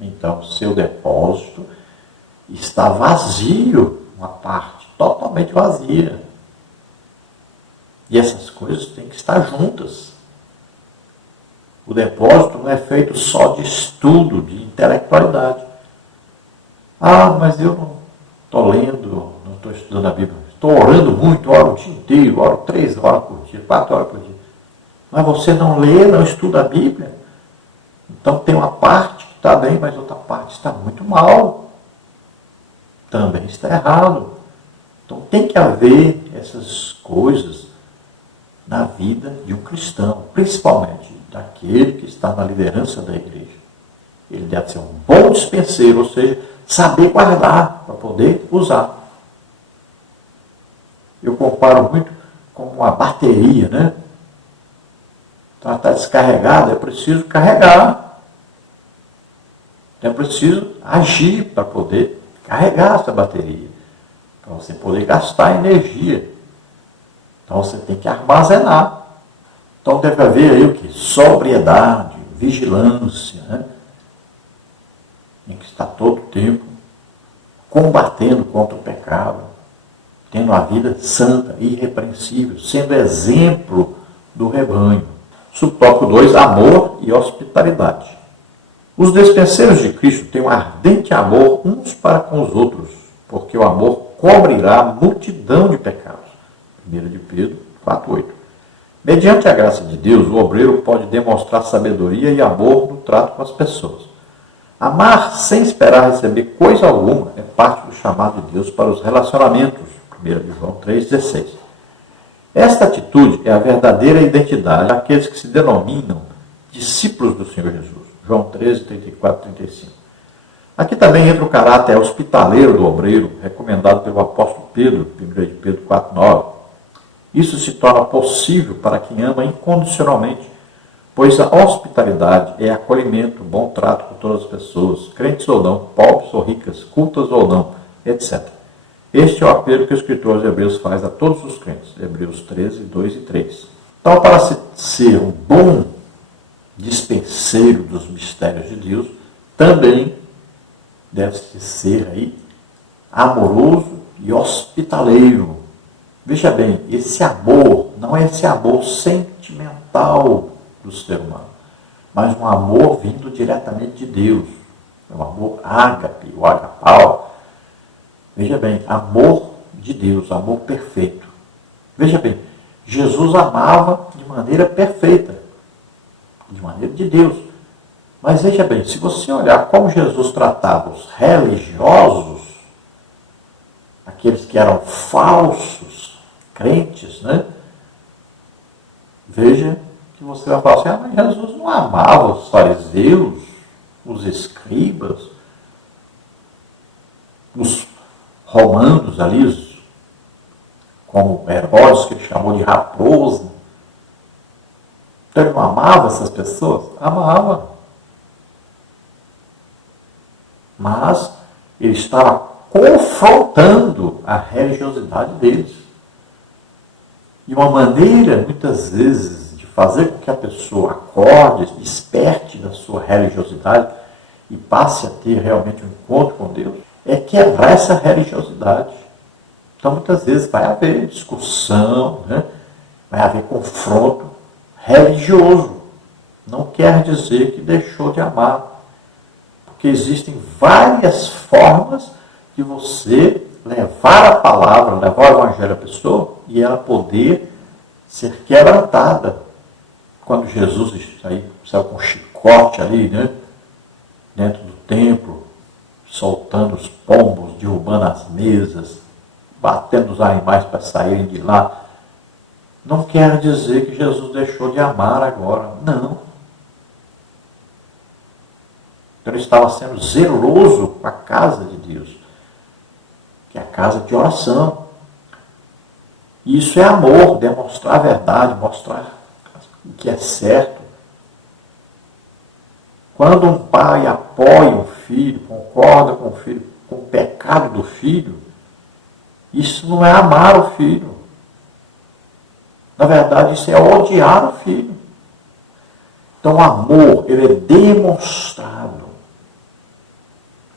Então, seu depósito está vazio, uma parte totalmente vazia. E essas coisas têm que estar juntas. O depósito não é feito só de estudo, de intelectualidade. Ah, mas eu não estou lendo, não estou estudando a Bíblia. Estou orando muito, oro o dia inteiro, oro 3 horas por dia, 4 horas por dia. Mas você não lê, não estuda a Bíblia. Então tem uma parte que está bem, mas outra parte está muito mal. Também está errado. Então tem que haver essas coisas na vida de um cristão, principalmente daquele que está na liderança da igreja. Ele deve ser um bom dispenseiro, ou seja, saber guardar para poder usar. Eu comparo muito com uma bateria, né? Então ela está descarregada, é preciso carregar. É preciso agir para poder carregar essa bateria, para você poder gastar energia. Então você tem que armazenar. Então deve haver aí o que? Sobriedade, vigilância, né? Em que está todo o tempo combatendo contra o pecado, tendo uma vida santa, irrepreensível, sendo exemplo do rebanho. Subtópico 2, amor e hospitalidade. Os despenseiros de Cristo têm um ardente amor uns para com os outros, porque o amor cobrirá a multidão de pecados. 1 de Pedro 4:8. Mediante a graça de Deus, o obreiro pode demonstrar sabedoria e amor no trato com as pessoas. Amar sem esperar receber coisa alguma é parte do chamado de Deus para os relacionamentos. 1 de João 3,16. Esta atitude é a verdadeira identidade daqueles que se denominam discípulos do Senhor Jesus. João 13, 34 e 35. Aqui também entra o caráter hospitaleiro do obreiro, recomendado pelo apóstolo Pedro, 1 de Pedro 4, 9. Isso se torna possível para quem ama incondicionalmente, pois a hospitalidade é acolhimento, bom trato com todas as pessoas, crentes ou não, pobres ou ricas, cultas ou não, etc. Este é o apelo que o escritor de Hebreus faz a todos os crentes, Hebreus 13, 2 e 3. Então, para ser um bom dispenseiro dos mistérios de Deus, também deve-se ser aí amoroso e hospitaleiro. Veja bem, esse amor não é esse amor sentimental do ser humano, mas um amor vindo diretamente de Deus. É um amor ágape, o agapau. Veja bem, amor de Deus, amor perfeito. Veja bem, Jesus amava de maneira perfeita, de maneira de Deus. Mas veja bem, se você olhar como Jesus tratava os religiosos, aqueles que eram falsos crentes, né? Veja que você vai falar assim, mas Jesus não amava os fariseus, os escribas, os romanos ali, como Herodes, que ele chamou de raposa. Então ele não amava essas pessoas? Amava. Mas ele estava confrontando a religiosidade deles. E uma maneira, muitas vezes, de fazer com que a pessoa acorde, desperte da sua religiosidade e passe a ter realmente um encontro com Deus, é quebrar essa religiosidade. Então, muitas vezes, vai haver discussão, né? Vai haver confronto religioso. Não quer dizer que deixou de amar. Porque existem várias formas de você levar a palavra, levar o evangelho à pessoa e ela poder ser quebrantada. Quando Jesus saiu com um chicote ali, né, dentro do templo, soltando os pombos, derrubando as mesas, batendo os animais para saírem de lá, não quer dizer que Jesus deixou de amar agora. Não. Ele estava sendo zeloso com a casa de Deus, que é a casa de oração. E isso é amor, demonstrar a verdade, mostrar o que é certo. Quando um pai apoia um filho, concorda com o filho, com o pecado do filho, isso não é amar o filho. Na verdade, isso é odiar o filho. Então, o amor, ele é demonstrado.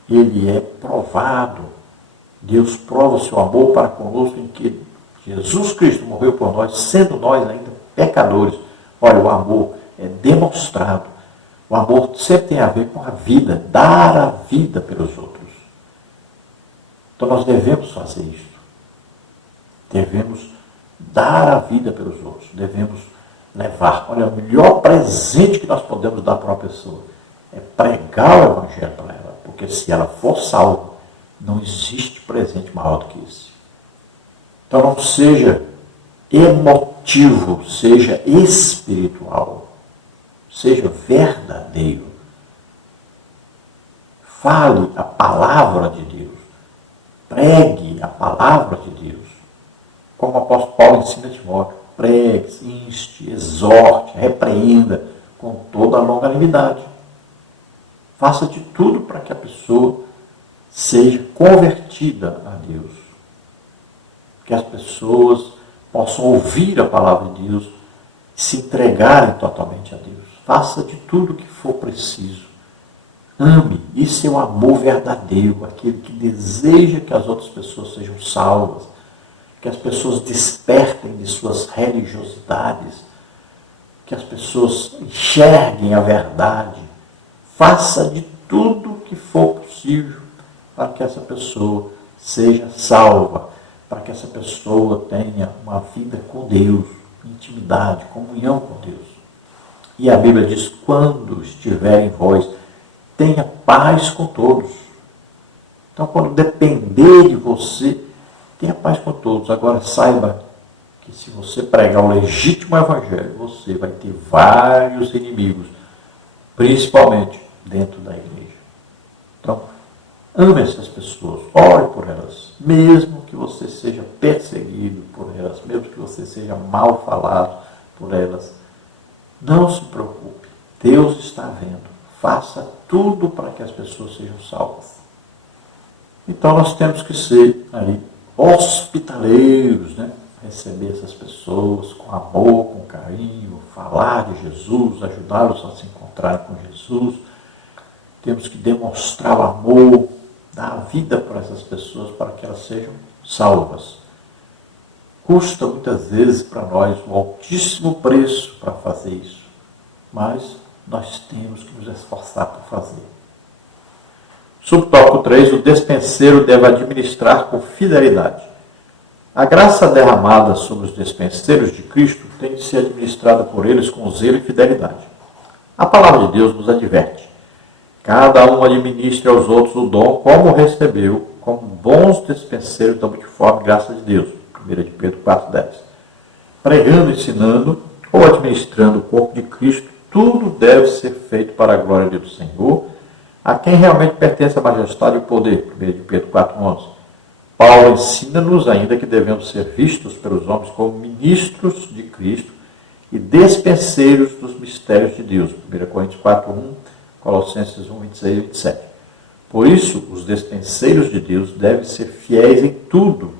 Ele é provado. Deus prova o seu amor para conosco em que Jesus Cristo morreu por nós, sendo nós ainda pecadores. Olha, o amor é demonstrado. O amor sempre tem a ver com a vida, dar a vida pelos outros. Então nós devemos fazer isso. Devemos dar a vida pelos outros. Devemos levar. Olha, o melhor presente que nós podemos dar para uma pessoa é pregar o evangelho para ela. Porque se ela for salva, não existe presente maior do que esse. Então não seja emotivo, seja espiritual, seja verdadeiro. Fale a palavra de Deus. Pregue a palavra de Deus. Como o apóstolo Paulo ensina a Timóteo, pregue, inste, exorte, repreenda com toda a longanimidade. Faça de tudo para que a pessoa seja convertida a Deus. Que as pessoas possam ouvir a palavra de Deus e se entregarem totalmente a Deus. Faça de tudo o que for preciso. Ame. Isso é o amor verdadeiro, aquele que deseja que as outras pessoas sejam salvas, que as pessoas despertem de suas religiosidades, que as pessoas enxerguem a verdade. Faça de tudo o que for possível para que essa pessoa seja salva, para que essa pessoa tenha uma vida com Deus, intimidade, comunhão com Deus. E a Bíblia diz, quando estiver em vós, tenha paz com todos. Então, quando depender de você, tenha paz com todos. Agora, saiba que se você pregar o legítimo evangelho, você vai ter vários inimigos, principalmente dentro da igreja. Então, ame essas pessoas, ore por elas, mesmo que você seja perseguido por elas, mesmo que você seja mal falado por elas. Não se preocupe, Deus está vendo. Faça tudo para que as pessoas sejam salvas. Então nós temos que ser aí hospitaleiros, né? Receber essas pessoas com amor, com carinho, falar de Jesus, ajudá-los a se encontrar com Jesus. Temos que demonstrar o amor, dar a vida para essas pessoas para que elas sejam salvas. Custa muitas vezes para nós um altíssimo preço para fazer isso, mas nós temos que nos esforçar por fazer. Subtópico 3, o despenseiro deve administrar com fidelidade. A graça derramada sobre os despenseiros de Cristo tem de ser administrada por eles com zelo e fidelidade. A palavra de Deus nos adverte. Cada um administre aos outros o dom como recebeu, como bons despenseiros da multiforme graça de Deus. 1 de Pedro 4,10. Pregando, ensinando ou administrando o corpo de Cristo, tudo deve ser feito para a glória do Senhor, a quem realmente pertence a majestade e o poder. 1 de Pedro 4,11. Paulo ensina-nos ainda que devemos ser vistos pelos homens como ministros de Cristo e despenseiros dos mistérios de Deus. 1 Coríntios 4,1, Colossenses 1, 26 e 27. Por isso, os despenseiros de Deus devem ser fiéis em tudo,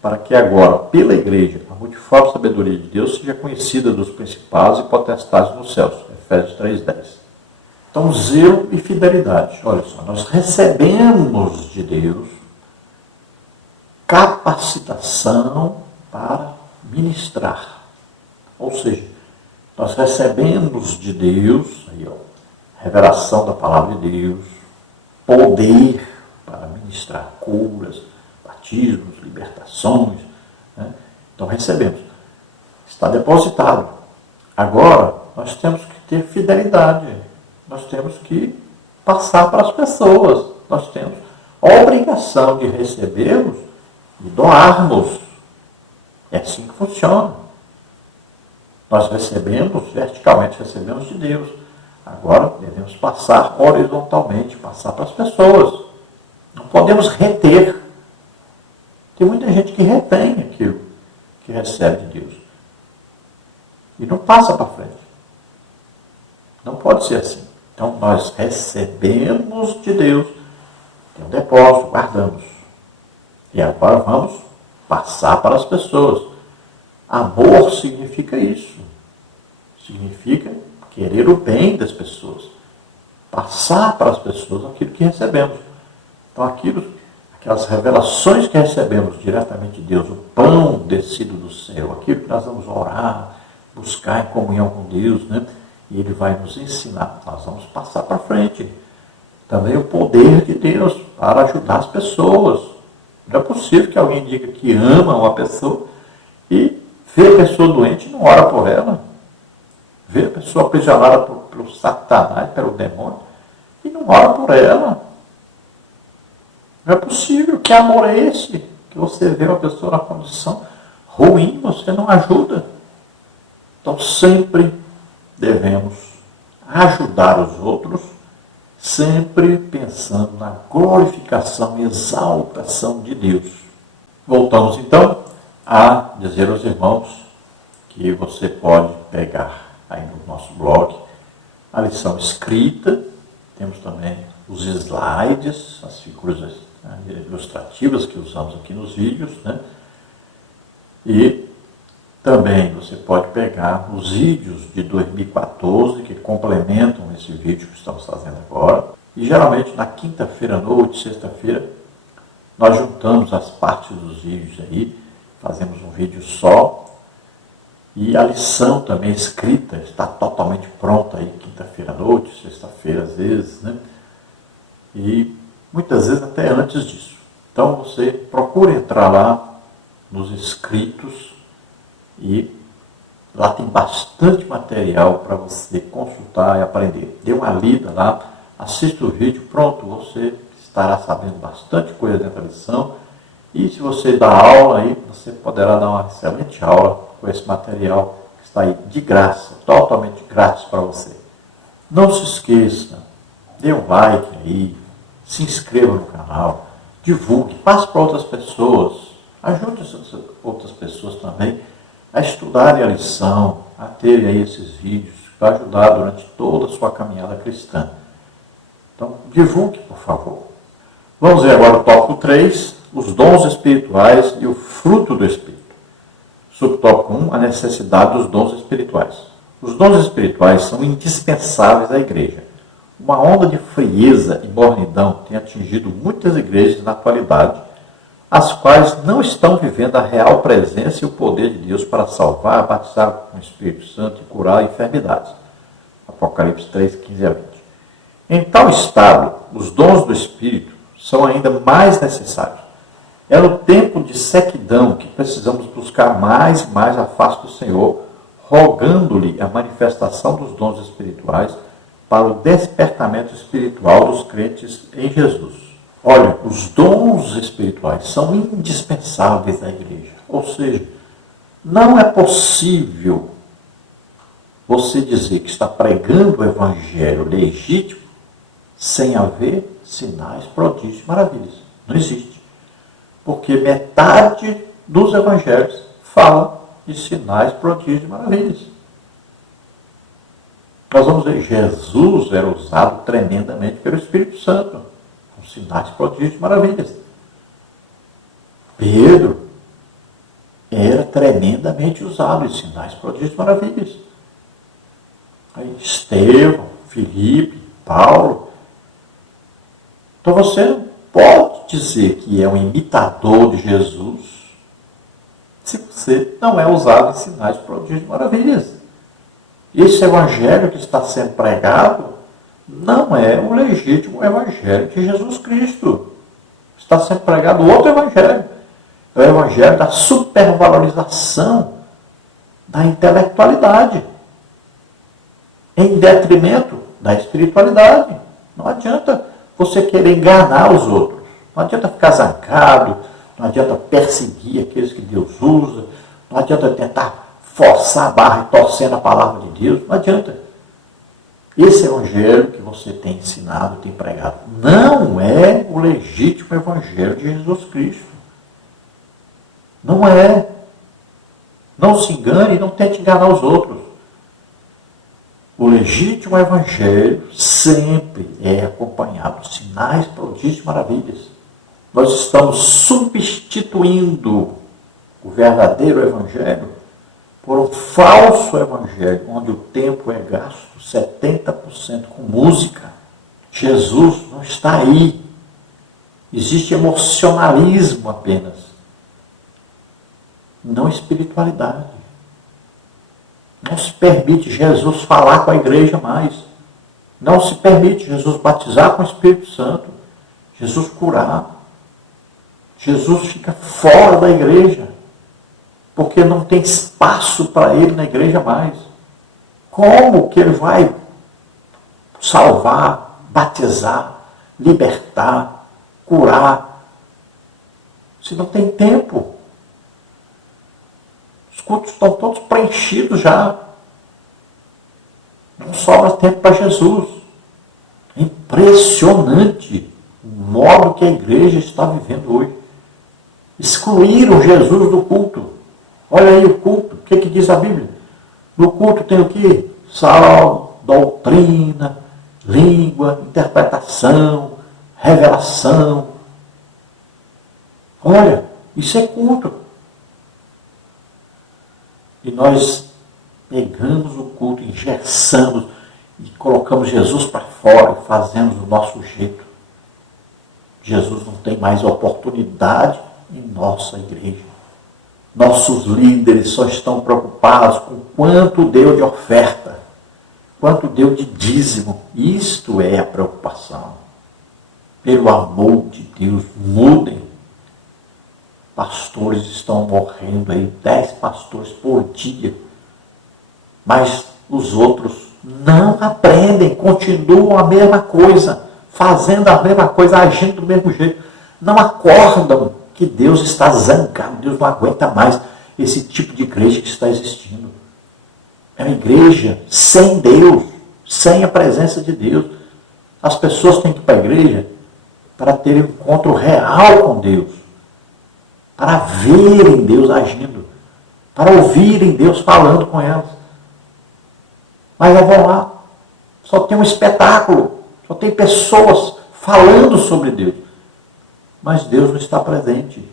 para que agora, pela igreja, a multiforme sabedoria de Deus seja conhecida dos principados e potestades nos céus. Efésios 3,10. Então, zelo e fidelidade. Olha só, nós recebemos de Deus capacitação para ministrar. Ou seja, nós recebemos de Deus, aí, revelação da palavra de Deus, poder para ministrar curas, batismos, libertações. Né? Então recebemos. Está depositado. Agora, nós temos que ter fidelidade. Nós temos que passar para as pessoas. Nós temos a obrigação de recebermos e doarmos. É assim que funciona. Nós recebemos, verticalmente recebemos de Deus. Agora devemos passar horizontalmente, passar para as pessoas. Não podemos reter. Tem muita gente que retém aquilo que recebe de Deus. E não passa para frente. Não pode ser assim. Então nós recebemos de Deus, tem um depósito, guardamos. E agora vamos passar para as pessoas. Amor significa isso. Significa querer o bem das pessoas. Passar para as pessoas aquilo que recebemos. Então aquelas revelações que recebemos diretamente de Deus, o pão descido do céu, aquilo que nós vamos orar, buscar em comunhão com Deus, né? E Ele vai nos ensinar. Nós vamos passar para frente. Também o poder de Deus para ajudar as pessoas. Não é possível que alguém diga que ama uma pessoa e vê a pessoa doente e não ora por ela. Vê a pessoa aprisionada pelo Satanás, pelo demônio, e não ora por ela. Não é possível. Que amor é esse? Que você vê uma pessoa na condição ruim, você não ajuda. Então sempre devemos ajudar os outros, sempre pensando na glorificação e exaltação de Deus. Voltamos então a dizer aos irmãos que você pode pegar aí no nosso blog a lição escrita, temos também os slides, as figuras ilustrativas que usamos aqui nos vídeos, né? E também você pode pegar os vídeos de 2014 que complementam esse vídeo que estamos fazendo agora. E geralmente na quinta-feira à noite, sexta-feira, nós juntamos as partes dos vídeos aí, fazemos um vídeo só. E a lição também escrita está totalmente pronta aí, quinta-feira à noite, sexta-feira às vezes, né? E muitas vezes até antes disso. Então você procura entrar lá nos inscritos e lá tem bastante material para você consultar e aprender. Dê uma lida lá, assista o vídeo, pronto, você estará sabendo bastante coisa dentro da lição. E se você dá aula aí, você poderá dar uma excelente aula com esse material que está aí de graça, totalmente grátis para você. Não se esqueça, dê um like aí, se inscreva no canal, divulgue, passe para outras pessoas, ajude outras pessoas também a estudarem a lição, a terem aí esses vídeos, para ajudar durante toda a sua caminhada cristã. Então, divulgue, por favor. Vamos ver agora o tópico 3, os dons espirituais e o fruto do Espírito. Subtópico 1, a necessidade dos dons espirituais. Os dons espirituais são indispensáveis à igreja. Uma onda de frieza e mornidão tem atingido muitas igrejas na atualidade, as quais não estão vivendo a real presença e o poder de Deus para salvar, batizar com o Espírito Santo e curar enfermidades. Apocalipse 3, 15 a 20. Em tal estado, os dons do Espírito são ainda mais necessários. É no tempo de sequidão que precisamos buscar mais e mais a face do Senhor, rogando-lhe a manifestação dos dons espirituais para o despertamento espiritual dos crentes em Jesus. Olha, os dons espirituais são indispensáveis à igreja. Ou seja, não é possível você dizer que está pregando o evangelho legítimo sem haver sinais, prodígios e maravilhas. Não existe. Porque metade dos evangelhos fala de sinais, prodígios e maravilhas. Nós vamos ver, Jesus era usado tremendamente pelo Espírito Santo, com sinais, prodígios e maravilhas. Pedro era tremendamente usado em sinais, prodígios e maravilhas. Aí, Estevão, Filipe, Paulo. Então você não pode dizer que é um imitador de Jesus se você não é usado em sinais, prodígios e maravilhas. Esse evangelho que está sendo pregado não é o legítimo evangelho de Jesus Cristo. Está sendo pregado outro evangelho. É o evangelho da supervalorização da intelectualidade, em detrimento da espiritualidade. Não adianta você querer enganar os outros. Não adianta ficar zangado, não adianta perseguir aqueles que Deus usa, não adianta tentar forçar a barra e torcendo a palavra de Deus, não adianta. Esse evangelho que você tem ensinado, tem pregado, não é o legítimo evangelho de Jesus Cristo. Não é. Não se engane e não tente enganar os outros. O legítimo evangelho sempre é acompanhado de sinais, prodígios e maravilhas. Nós estamos substituindo o verdadeiro evangelho por um falso evangelho, onde o tempo é gasto 70% com música. Jesus não está aí. Existe emocionalismo apenas, não espiritualidade. Não se permite Jesus falar com a igreja mais. Não se permite Jesus batizar com o Espírito Santo. Jesus curar. Jesus fica fora da igreja, porque não tem espaço para ele na igreja mais. Como que ele vai salvar, batizar, libertar, curar, se não tem tempo? Os cultos estão todos preenchidos já. Não sobra tempo para Jesus. É impressionante o modo que a igreja está vivendo hoje. Excluíram Jesus do culto. Olha aí o culto. O que diz a Bíblia? No culto tem o quê? Salmo, doutrina, língua, interpretação, revelação. Olha, isso é culto. E nós pegamos o culto, engessamos e colocamos Jesus para fora e fazemos do nosso jeito. Jesus não tem mais oportunidade em nossa igreja. Nossos líderes só estão preocupados com quanto deu de oferta, quanto deu de dízimo. Isto é a preocupação. Pelo amor de Deus, mudem. Pastores estão morrendo aí, 10 pastores por dia. Mas os outros não aprendem, continuam a mesma coisa, fazendo a mesma coisa, agindo do mesmo jeito. Não acordam que Deus está zangado, Deus não aguenta mais esse tipo de igreja que está existindo. É uma igreja sem Deus, sem a presença de Deus. As pessoas têm que ir para a igreja para ter um encontro real com Deus, para verem Deus agindo, para ouvirem Deus falando com elas. Mas elas vão lá, só tem um espetáculo, só tem pessoas falando sobre Deus. Mas Deus não está presente.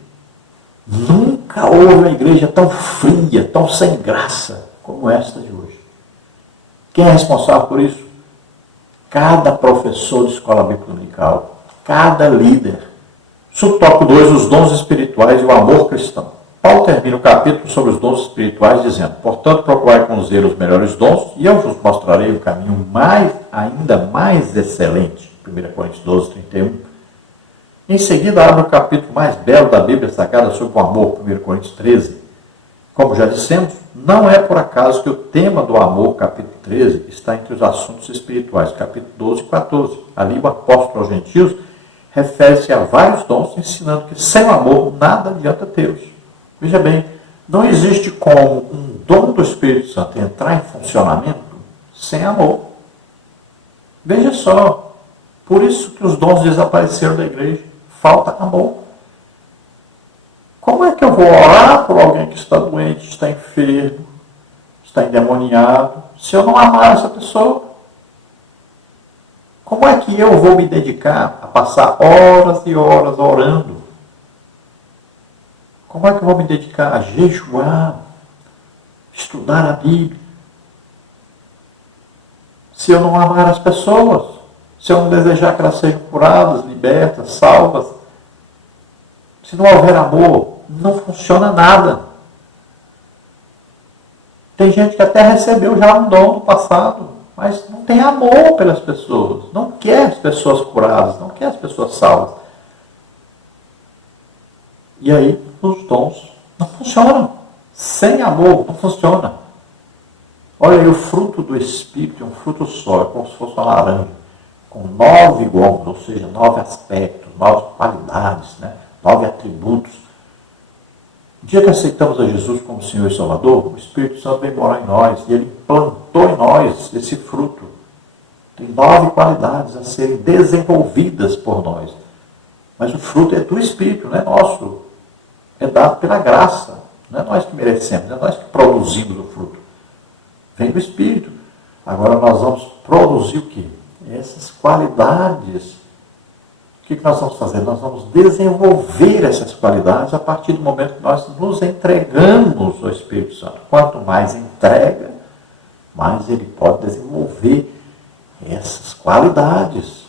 Nunca houve uma igreja tão fria, tão sem graça como esta de hoje. Quem é responsável por isso? Cada professor de escola bíblica dominical, cada líder. Subtópico 2, os dons espirituais e o amor cristão. Paulo termina o capítulo sobre os dons espirituais dizendo: portanto, procurai com zelo os melhores dons, e eu vos mostrarei o caminho ainda mais excelente. 1 Coríntios 12, 31. Em seguida, abre o capítulo mais belo da Bíblia Sagrada sobre o amor, 1 Coríntios 13. Como já dissemos, não é por acaso que o tema do amor, capítulo 13, está entre os assuntos espirituais, capítulo 12 e 14. Ali o apóstolo aos gentios refere-se a vários dons, ensinando que sem o amor nada adianta tê-los. Veja bem, não existe como um dom do Espírito Santo entrar em funcionamento sem amor. Veja só, por isso que os dons desapareceram da igreja. Falta amor. Como é que eu vou orar por alguém que está doente, está enfermo, está endemoniado, se eu não amar essa pessoa? Como é que eu vou me dedicar a passar horas e horas orando? Como é que eu vou me dedicar a jejuar, estudar a Bíblia, se eu não amar as pessoas? Se eu não desejar que elas sejam curadas, libertas, salvas? Se não houver amor, não funciona nada. Tem gente que até recebeu já um dom no passado, mas não tem amor pelas pessoas, não quer as pessoas curadas, não quer as pessoas salvas. E aí os dons não funcionam. Sem amor não funciona. Olha aí, o fruto do Espírito é um fruto só, é como se fosse uma laranja, com 9 gomos, ou seja, 9 aspectos, 9 qualidades, 9 atributos. No dia que aceitamos a Jesus como Senhor e Salvador, o Espírito Santo veio morar em nós e Ele implantou em nós esse fruto. Tem 9 qualidades a serem desenvolvidas por nós. Mas o fruto é do Espírito, não é nosso. É dado pela graça. Não é nós que merecemos, não é nós que produzimos o fruto. Vem do Espírito. Agora nós vamos produzir o quê? Essas qualidades. O que nós vamos fazer? Nós vamos desenvolver essas qualidades a partir do momento que nós nos entregamos ao Espírito Santo. Quanto mais entrega, mais ele pode desenvolver essas qualidades.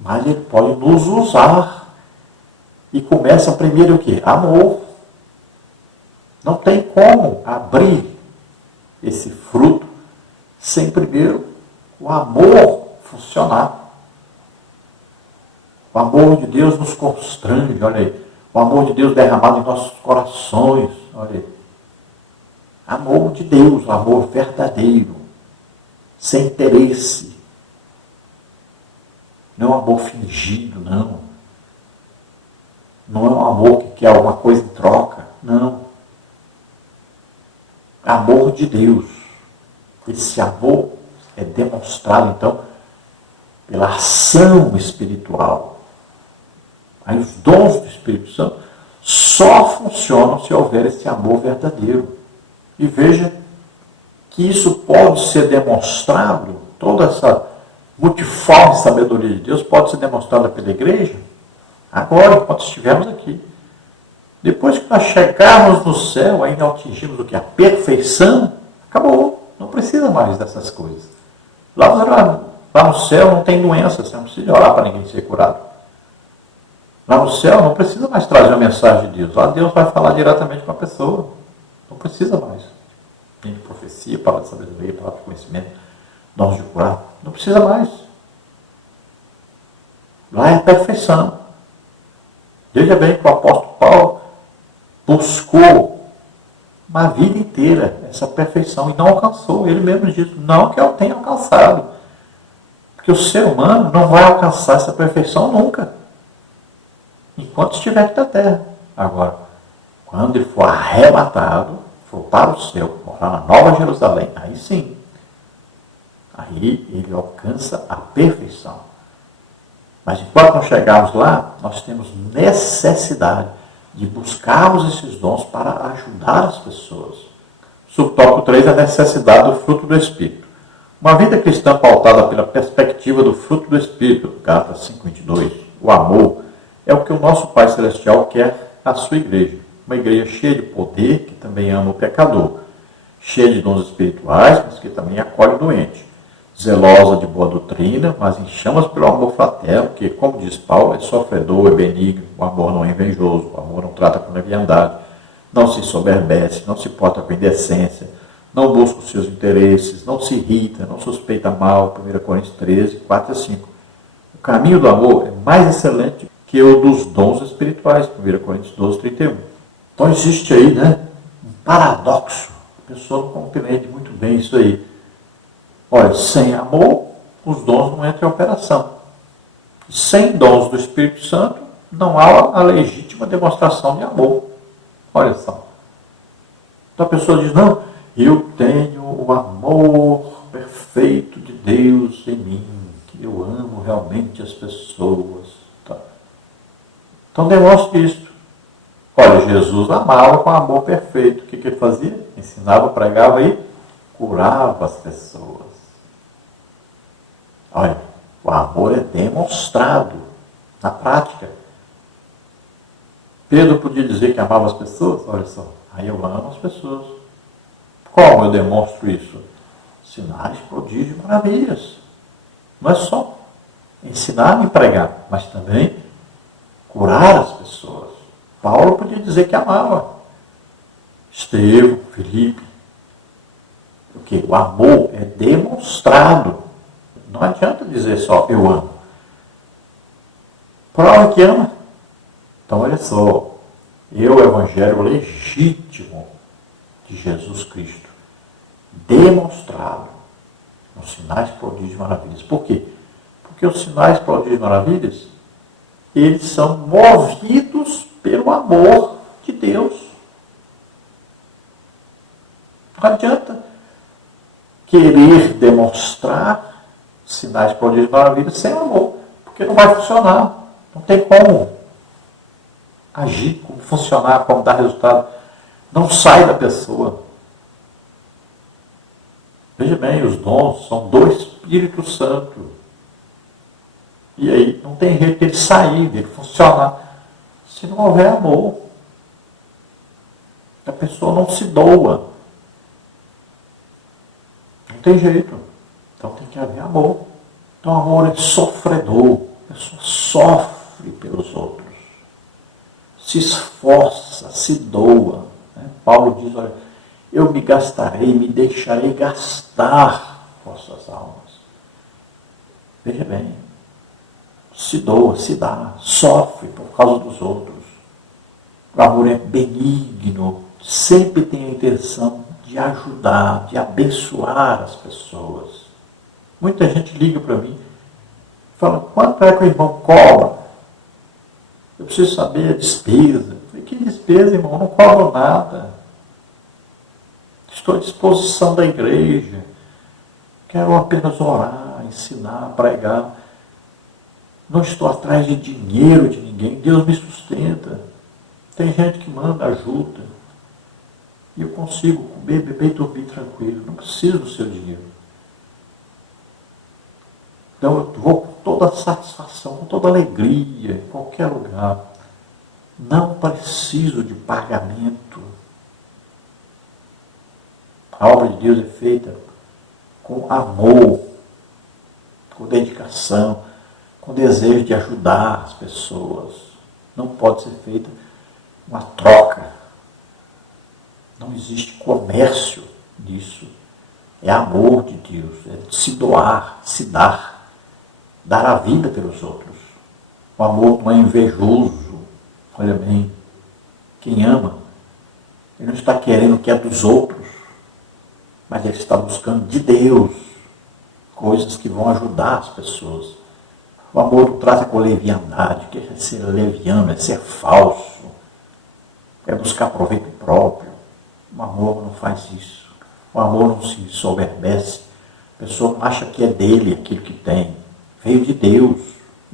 Mais ele pode nos usar. E começa primeiro o quê? Amor. Não tem como abrir esse fruto sem primeiro o amor funcionar. O amor de Deus nos constrange, olha aí. O amor de Deus derramado em nossos corações, olha aí. Amor de Deus, amor verdadeiro, sem interesse. Não é um amor fingido, não. Não é um amor que quer alguma coisa em troca, não. Amor de Deus. Esse amor é demonstrado, então, pela ação espiritual. Aí os dons do Espírito Santo só funcionam se houver esse amor verdadeiro. E veja que isso pode ser demonstrado, toda essa multiforme sabedoria de Deus pode ser demonstrada pela igreja, agora, enquanto estivermos aqui. Depois que nós chegarmos no céu, ainda atingimos o que? A perfeição, acabou. Não precisa mais dessas coisas. Lá no céu não tem doença, você não precisa orar para ninguém ser curado. Lá no céu não precisa mais trazer a mensagem de Deus. Lá Deus vai falar diretamente com a pessoa. Não precisa mais. Nem de profecia, palavra de sabedoria, palavra de conhecimento, dons de curar. Não precisa mais. Lá é a perfeição. Veja bem que o apóstolo Paulo buscou uma vida inteira essa perfeição e não alcançou. Ele mesmo disse, não que eu tenha alcançado. Porque o ser humano não vai alcançar essa perfeição nunca. Enquanto estiver aqui na terra. Agora, quando ele for arrebatado, for para o céu, morar na Nova Jerusalém, aí sim. Aí ele alcança a perfeição. Mas enquanto não chegarmos lá, nós temos necessidade de buscarmos esses dons para ajudar as pessoas. Subtópico 3 é a necessidade do fruto do Espírito. Uma vida cristã pautada pela perspectiva do fruto do Espírito, Gálatas 5:22, o amor, é o que o nosso Pai Celestial quer à sua igreja. Uma igreja cheia de poder, que também ama o pecador, cheia de dons espirituais, mas que também acolhe o doente, zelosa de boa doutrina, mas em chamas pelo amor fraterno, que, como diz Paulo, é sofredor, é benigno, o amor não é invejoso, o amor não trata com leviandade, não se soberbece, não se porta com indecência, não busca os seus interesses, não se irrita, não suspeita mal, 1 Coríntios 13, 4 a 5. O caminho do amor é mais excelente que o dos dons espirituais, 1 Coríntios 12, 31. Então existe aí, um paradoxo. A pessoa não compreende muito bem isso aí. Olha, sem amor, os dons não entram em operação. Sem dons do Espírito Santo, não há a legítima demonstração de amor. Olha só. Então a pessoa diz, não, eu tenho o amor perfeito de Deus em mim, que eu amo realmente as pessoas. Tá. Então demonstre isso. Olha, Jesus amava com amor perfeito. O que ele fazia? Ensinava, pregava e curava as pessoas. Olha, o amor é demonstrado na prática. Pedro podia dizer que amava as pessoas? Olha só, aí eu amo as pessoas. Como eu demonstro isso? Sinais, prodígios, maravilhas. Não é só ensinar e pregar, mas também curar as pessoas. Paulo podia dizer que amava. Estevão, Filipe. Porque o amor é demonstrado. Não adianta dizer só, eu amo. Prova que ama. Então, olha só. O evangelho legítimo de Jesus Cristo. Demonstrado nos sinais, prodígios e maravilhas. Por quê? Porque os sinais, prodígios e maravilhas, eles são movidos pelo amor de Deus. Não adianta querer demonstrar sinais, prodígios e maravilhas sem amor, porque não vai funcionar. Não tem como agir, como funcionar, como dar resultado. Não sai da pessoa. Veja bem, os dons são do Espírito Santo. E aí não tem jeito de ele sair, de ele funcionar, se não houver amor. A pessoa não se doa. Não tem jeito. Então tem que haver amor. Então o amor é sofredor. A pessoa sofre pelos outros. Se esforça, se doa. Paulo diz, olha, eu me gastarei, me deixarei gastar vossas almas. Veja bem. Se doa, se dá, sofre por causa dos outros. O amor é benigno, sempre tem a intenção de ajudar, de abençoar as pessoas. Muita gente liga para mim e fala, quanto é que o irmão cobra? Eu preciso saber a despesa. Eu falei, que despesa, irmão? Eu não cobro nada. Estou à disposição da igreja. Quero apenas orar, ensinar, pregar. Não estou atrás de dinheiro de ninguém. Deus me sustenta. Tem gente que manda ajuda. E eu consigo comer, beber e dormir tranquilo. Não preciso do seu dinheiro. Então eu vou com toda a satisfação, com toda a alegria, em qualquer lugar. Não preciso de pagamento. A obra de Deus é feita com amor, com dedicação, com desejo de ajudar as pessoas. Não pode ser feita uma troca. Não existe comércio nisso. É amor de Deus, é se doar, se dar, dar a vida pelos outros. O amor não é invejoso. Olha bem, quem ama, ele não está querendo o que é dos outros, mas ele está buscando de Deus coisas que vão ajudar as pessoas. O amor não trata com leviandade, que é ser leviano, é ser falso, é buscar proveito próprio. O amor não faz isso. O amor não se soberbece. A pessoa não acha que é dele aquilo que tem. Veio de Deus.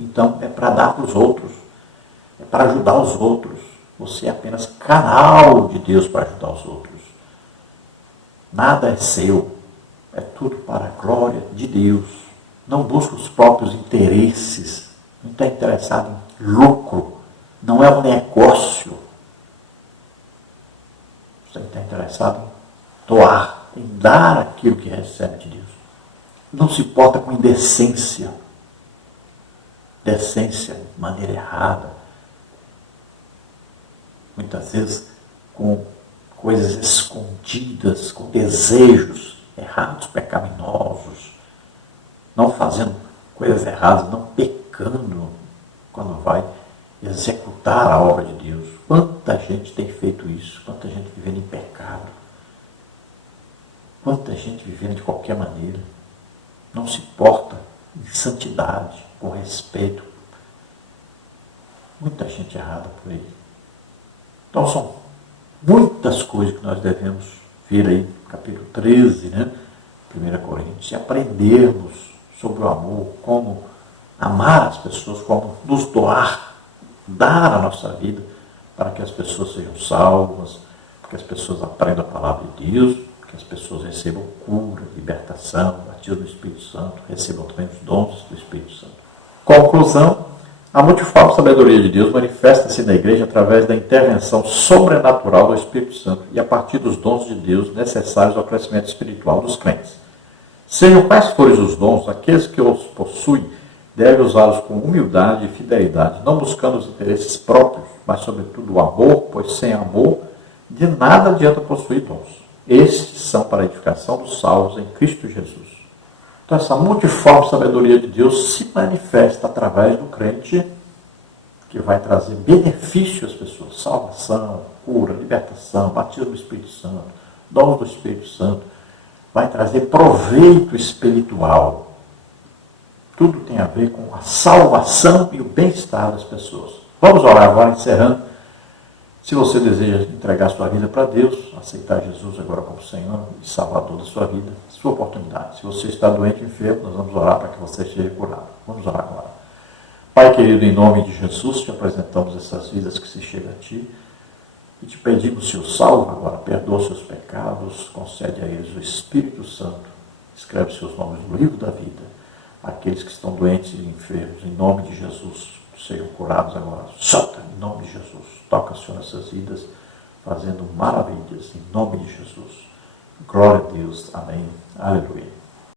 Então é para dar para os outros, é para ajudar os outros. Você é apenas canal de Deus para ajudar os outros. Nada é seu, é tudo para a glória de Deus. Não busca os próprios interesses, não está interessado em lucro, não é um negócio. Você está interessado em doar, em dar aquilo que recebe de Deus. Não se importa com indecência, decência de maneira errada, muitas vezes com coisas escondidas, com desejos errados, pecaminosos, não fazendo coisas erradas, não pecando quando vai executar a obra de Deus. Quanta gente tem feito isso, quanta gente vivendo em pecado, quanta gente vivendo de qualquer maneira, não se porta em santidade, com respeito. Muita gente errada por aí. Então são muitas coisas que nós devemos ver aí, capítulo 13, né? 1 Coríntios, e aprendermos sobre o amor, como amar as pessoas, como nos doar, dar a nossa vida para que as pessoas sejam salvas, para que as pessoas aprendam a palavra de Deus, que as pessoas recebam cura, libertação, batismo do Espírito Santo, recebam também os dons do Espírito Santo. Conclusão: a multiforme sabedoria de Deus manifesta-se na igreja através da intervenção sobrenatural do Espírito Santo e a partir dos dons de Deus necessários ao crescimento espiritual dos crentes. Sejam quais forem os dons, aqueles que os possuem devem usá-los com humildade e fidelidade, não buscando os interesses próprios, mas sobretudo o amor, pois sem amor de nada adianta possuir dons. Estes são para a edificação dos salvos em Cristo Jesus. Então essa multiforme sabedoria de Deus se manifesta através do crente, que vai trazer benefício às pessoas, salvação, cura, libertação, batismo do Espírito Santo, dons do Espírito Santo, vai trazer proveito espiritual. Tudo tem a ver com a salvação e o bem-estar das pessoas. Vamos orar agora, encerrando. Se você deseja entregar sua vida para Deus, aceitar Jesus agora como Senhor e Salvador da sua vida, sua oportunidade. Se você está doente, enfermo, nós vamos orar para que você seja curado. Vamos orar agora. Pai querido, em nome de Jesus, te apresentamos essas vidas que se chegam a Ti e te pedimos, Senhor, salva agora, perdoa seus pecados, concede a eles o Espírito Santo, escreve seus nomes no livro da vida. Aqueles que estão doentes e enfermos, em nome de Jesus, sejam curados agora. Solta, em nome de Jesus. Toca, Senhor, nessas vidas, fazendo maravilhas, em nome de Jesus. Glória a Deus. Amém. Aleluia.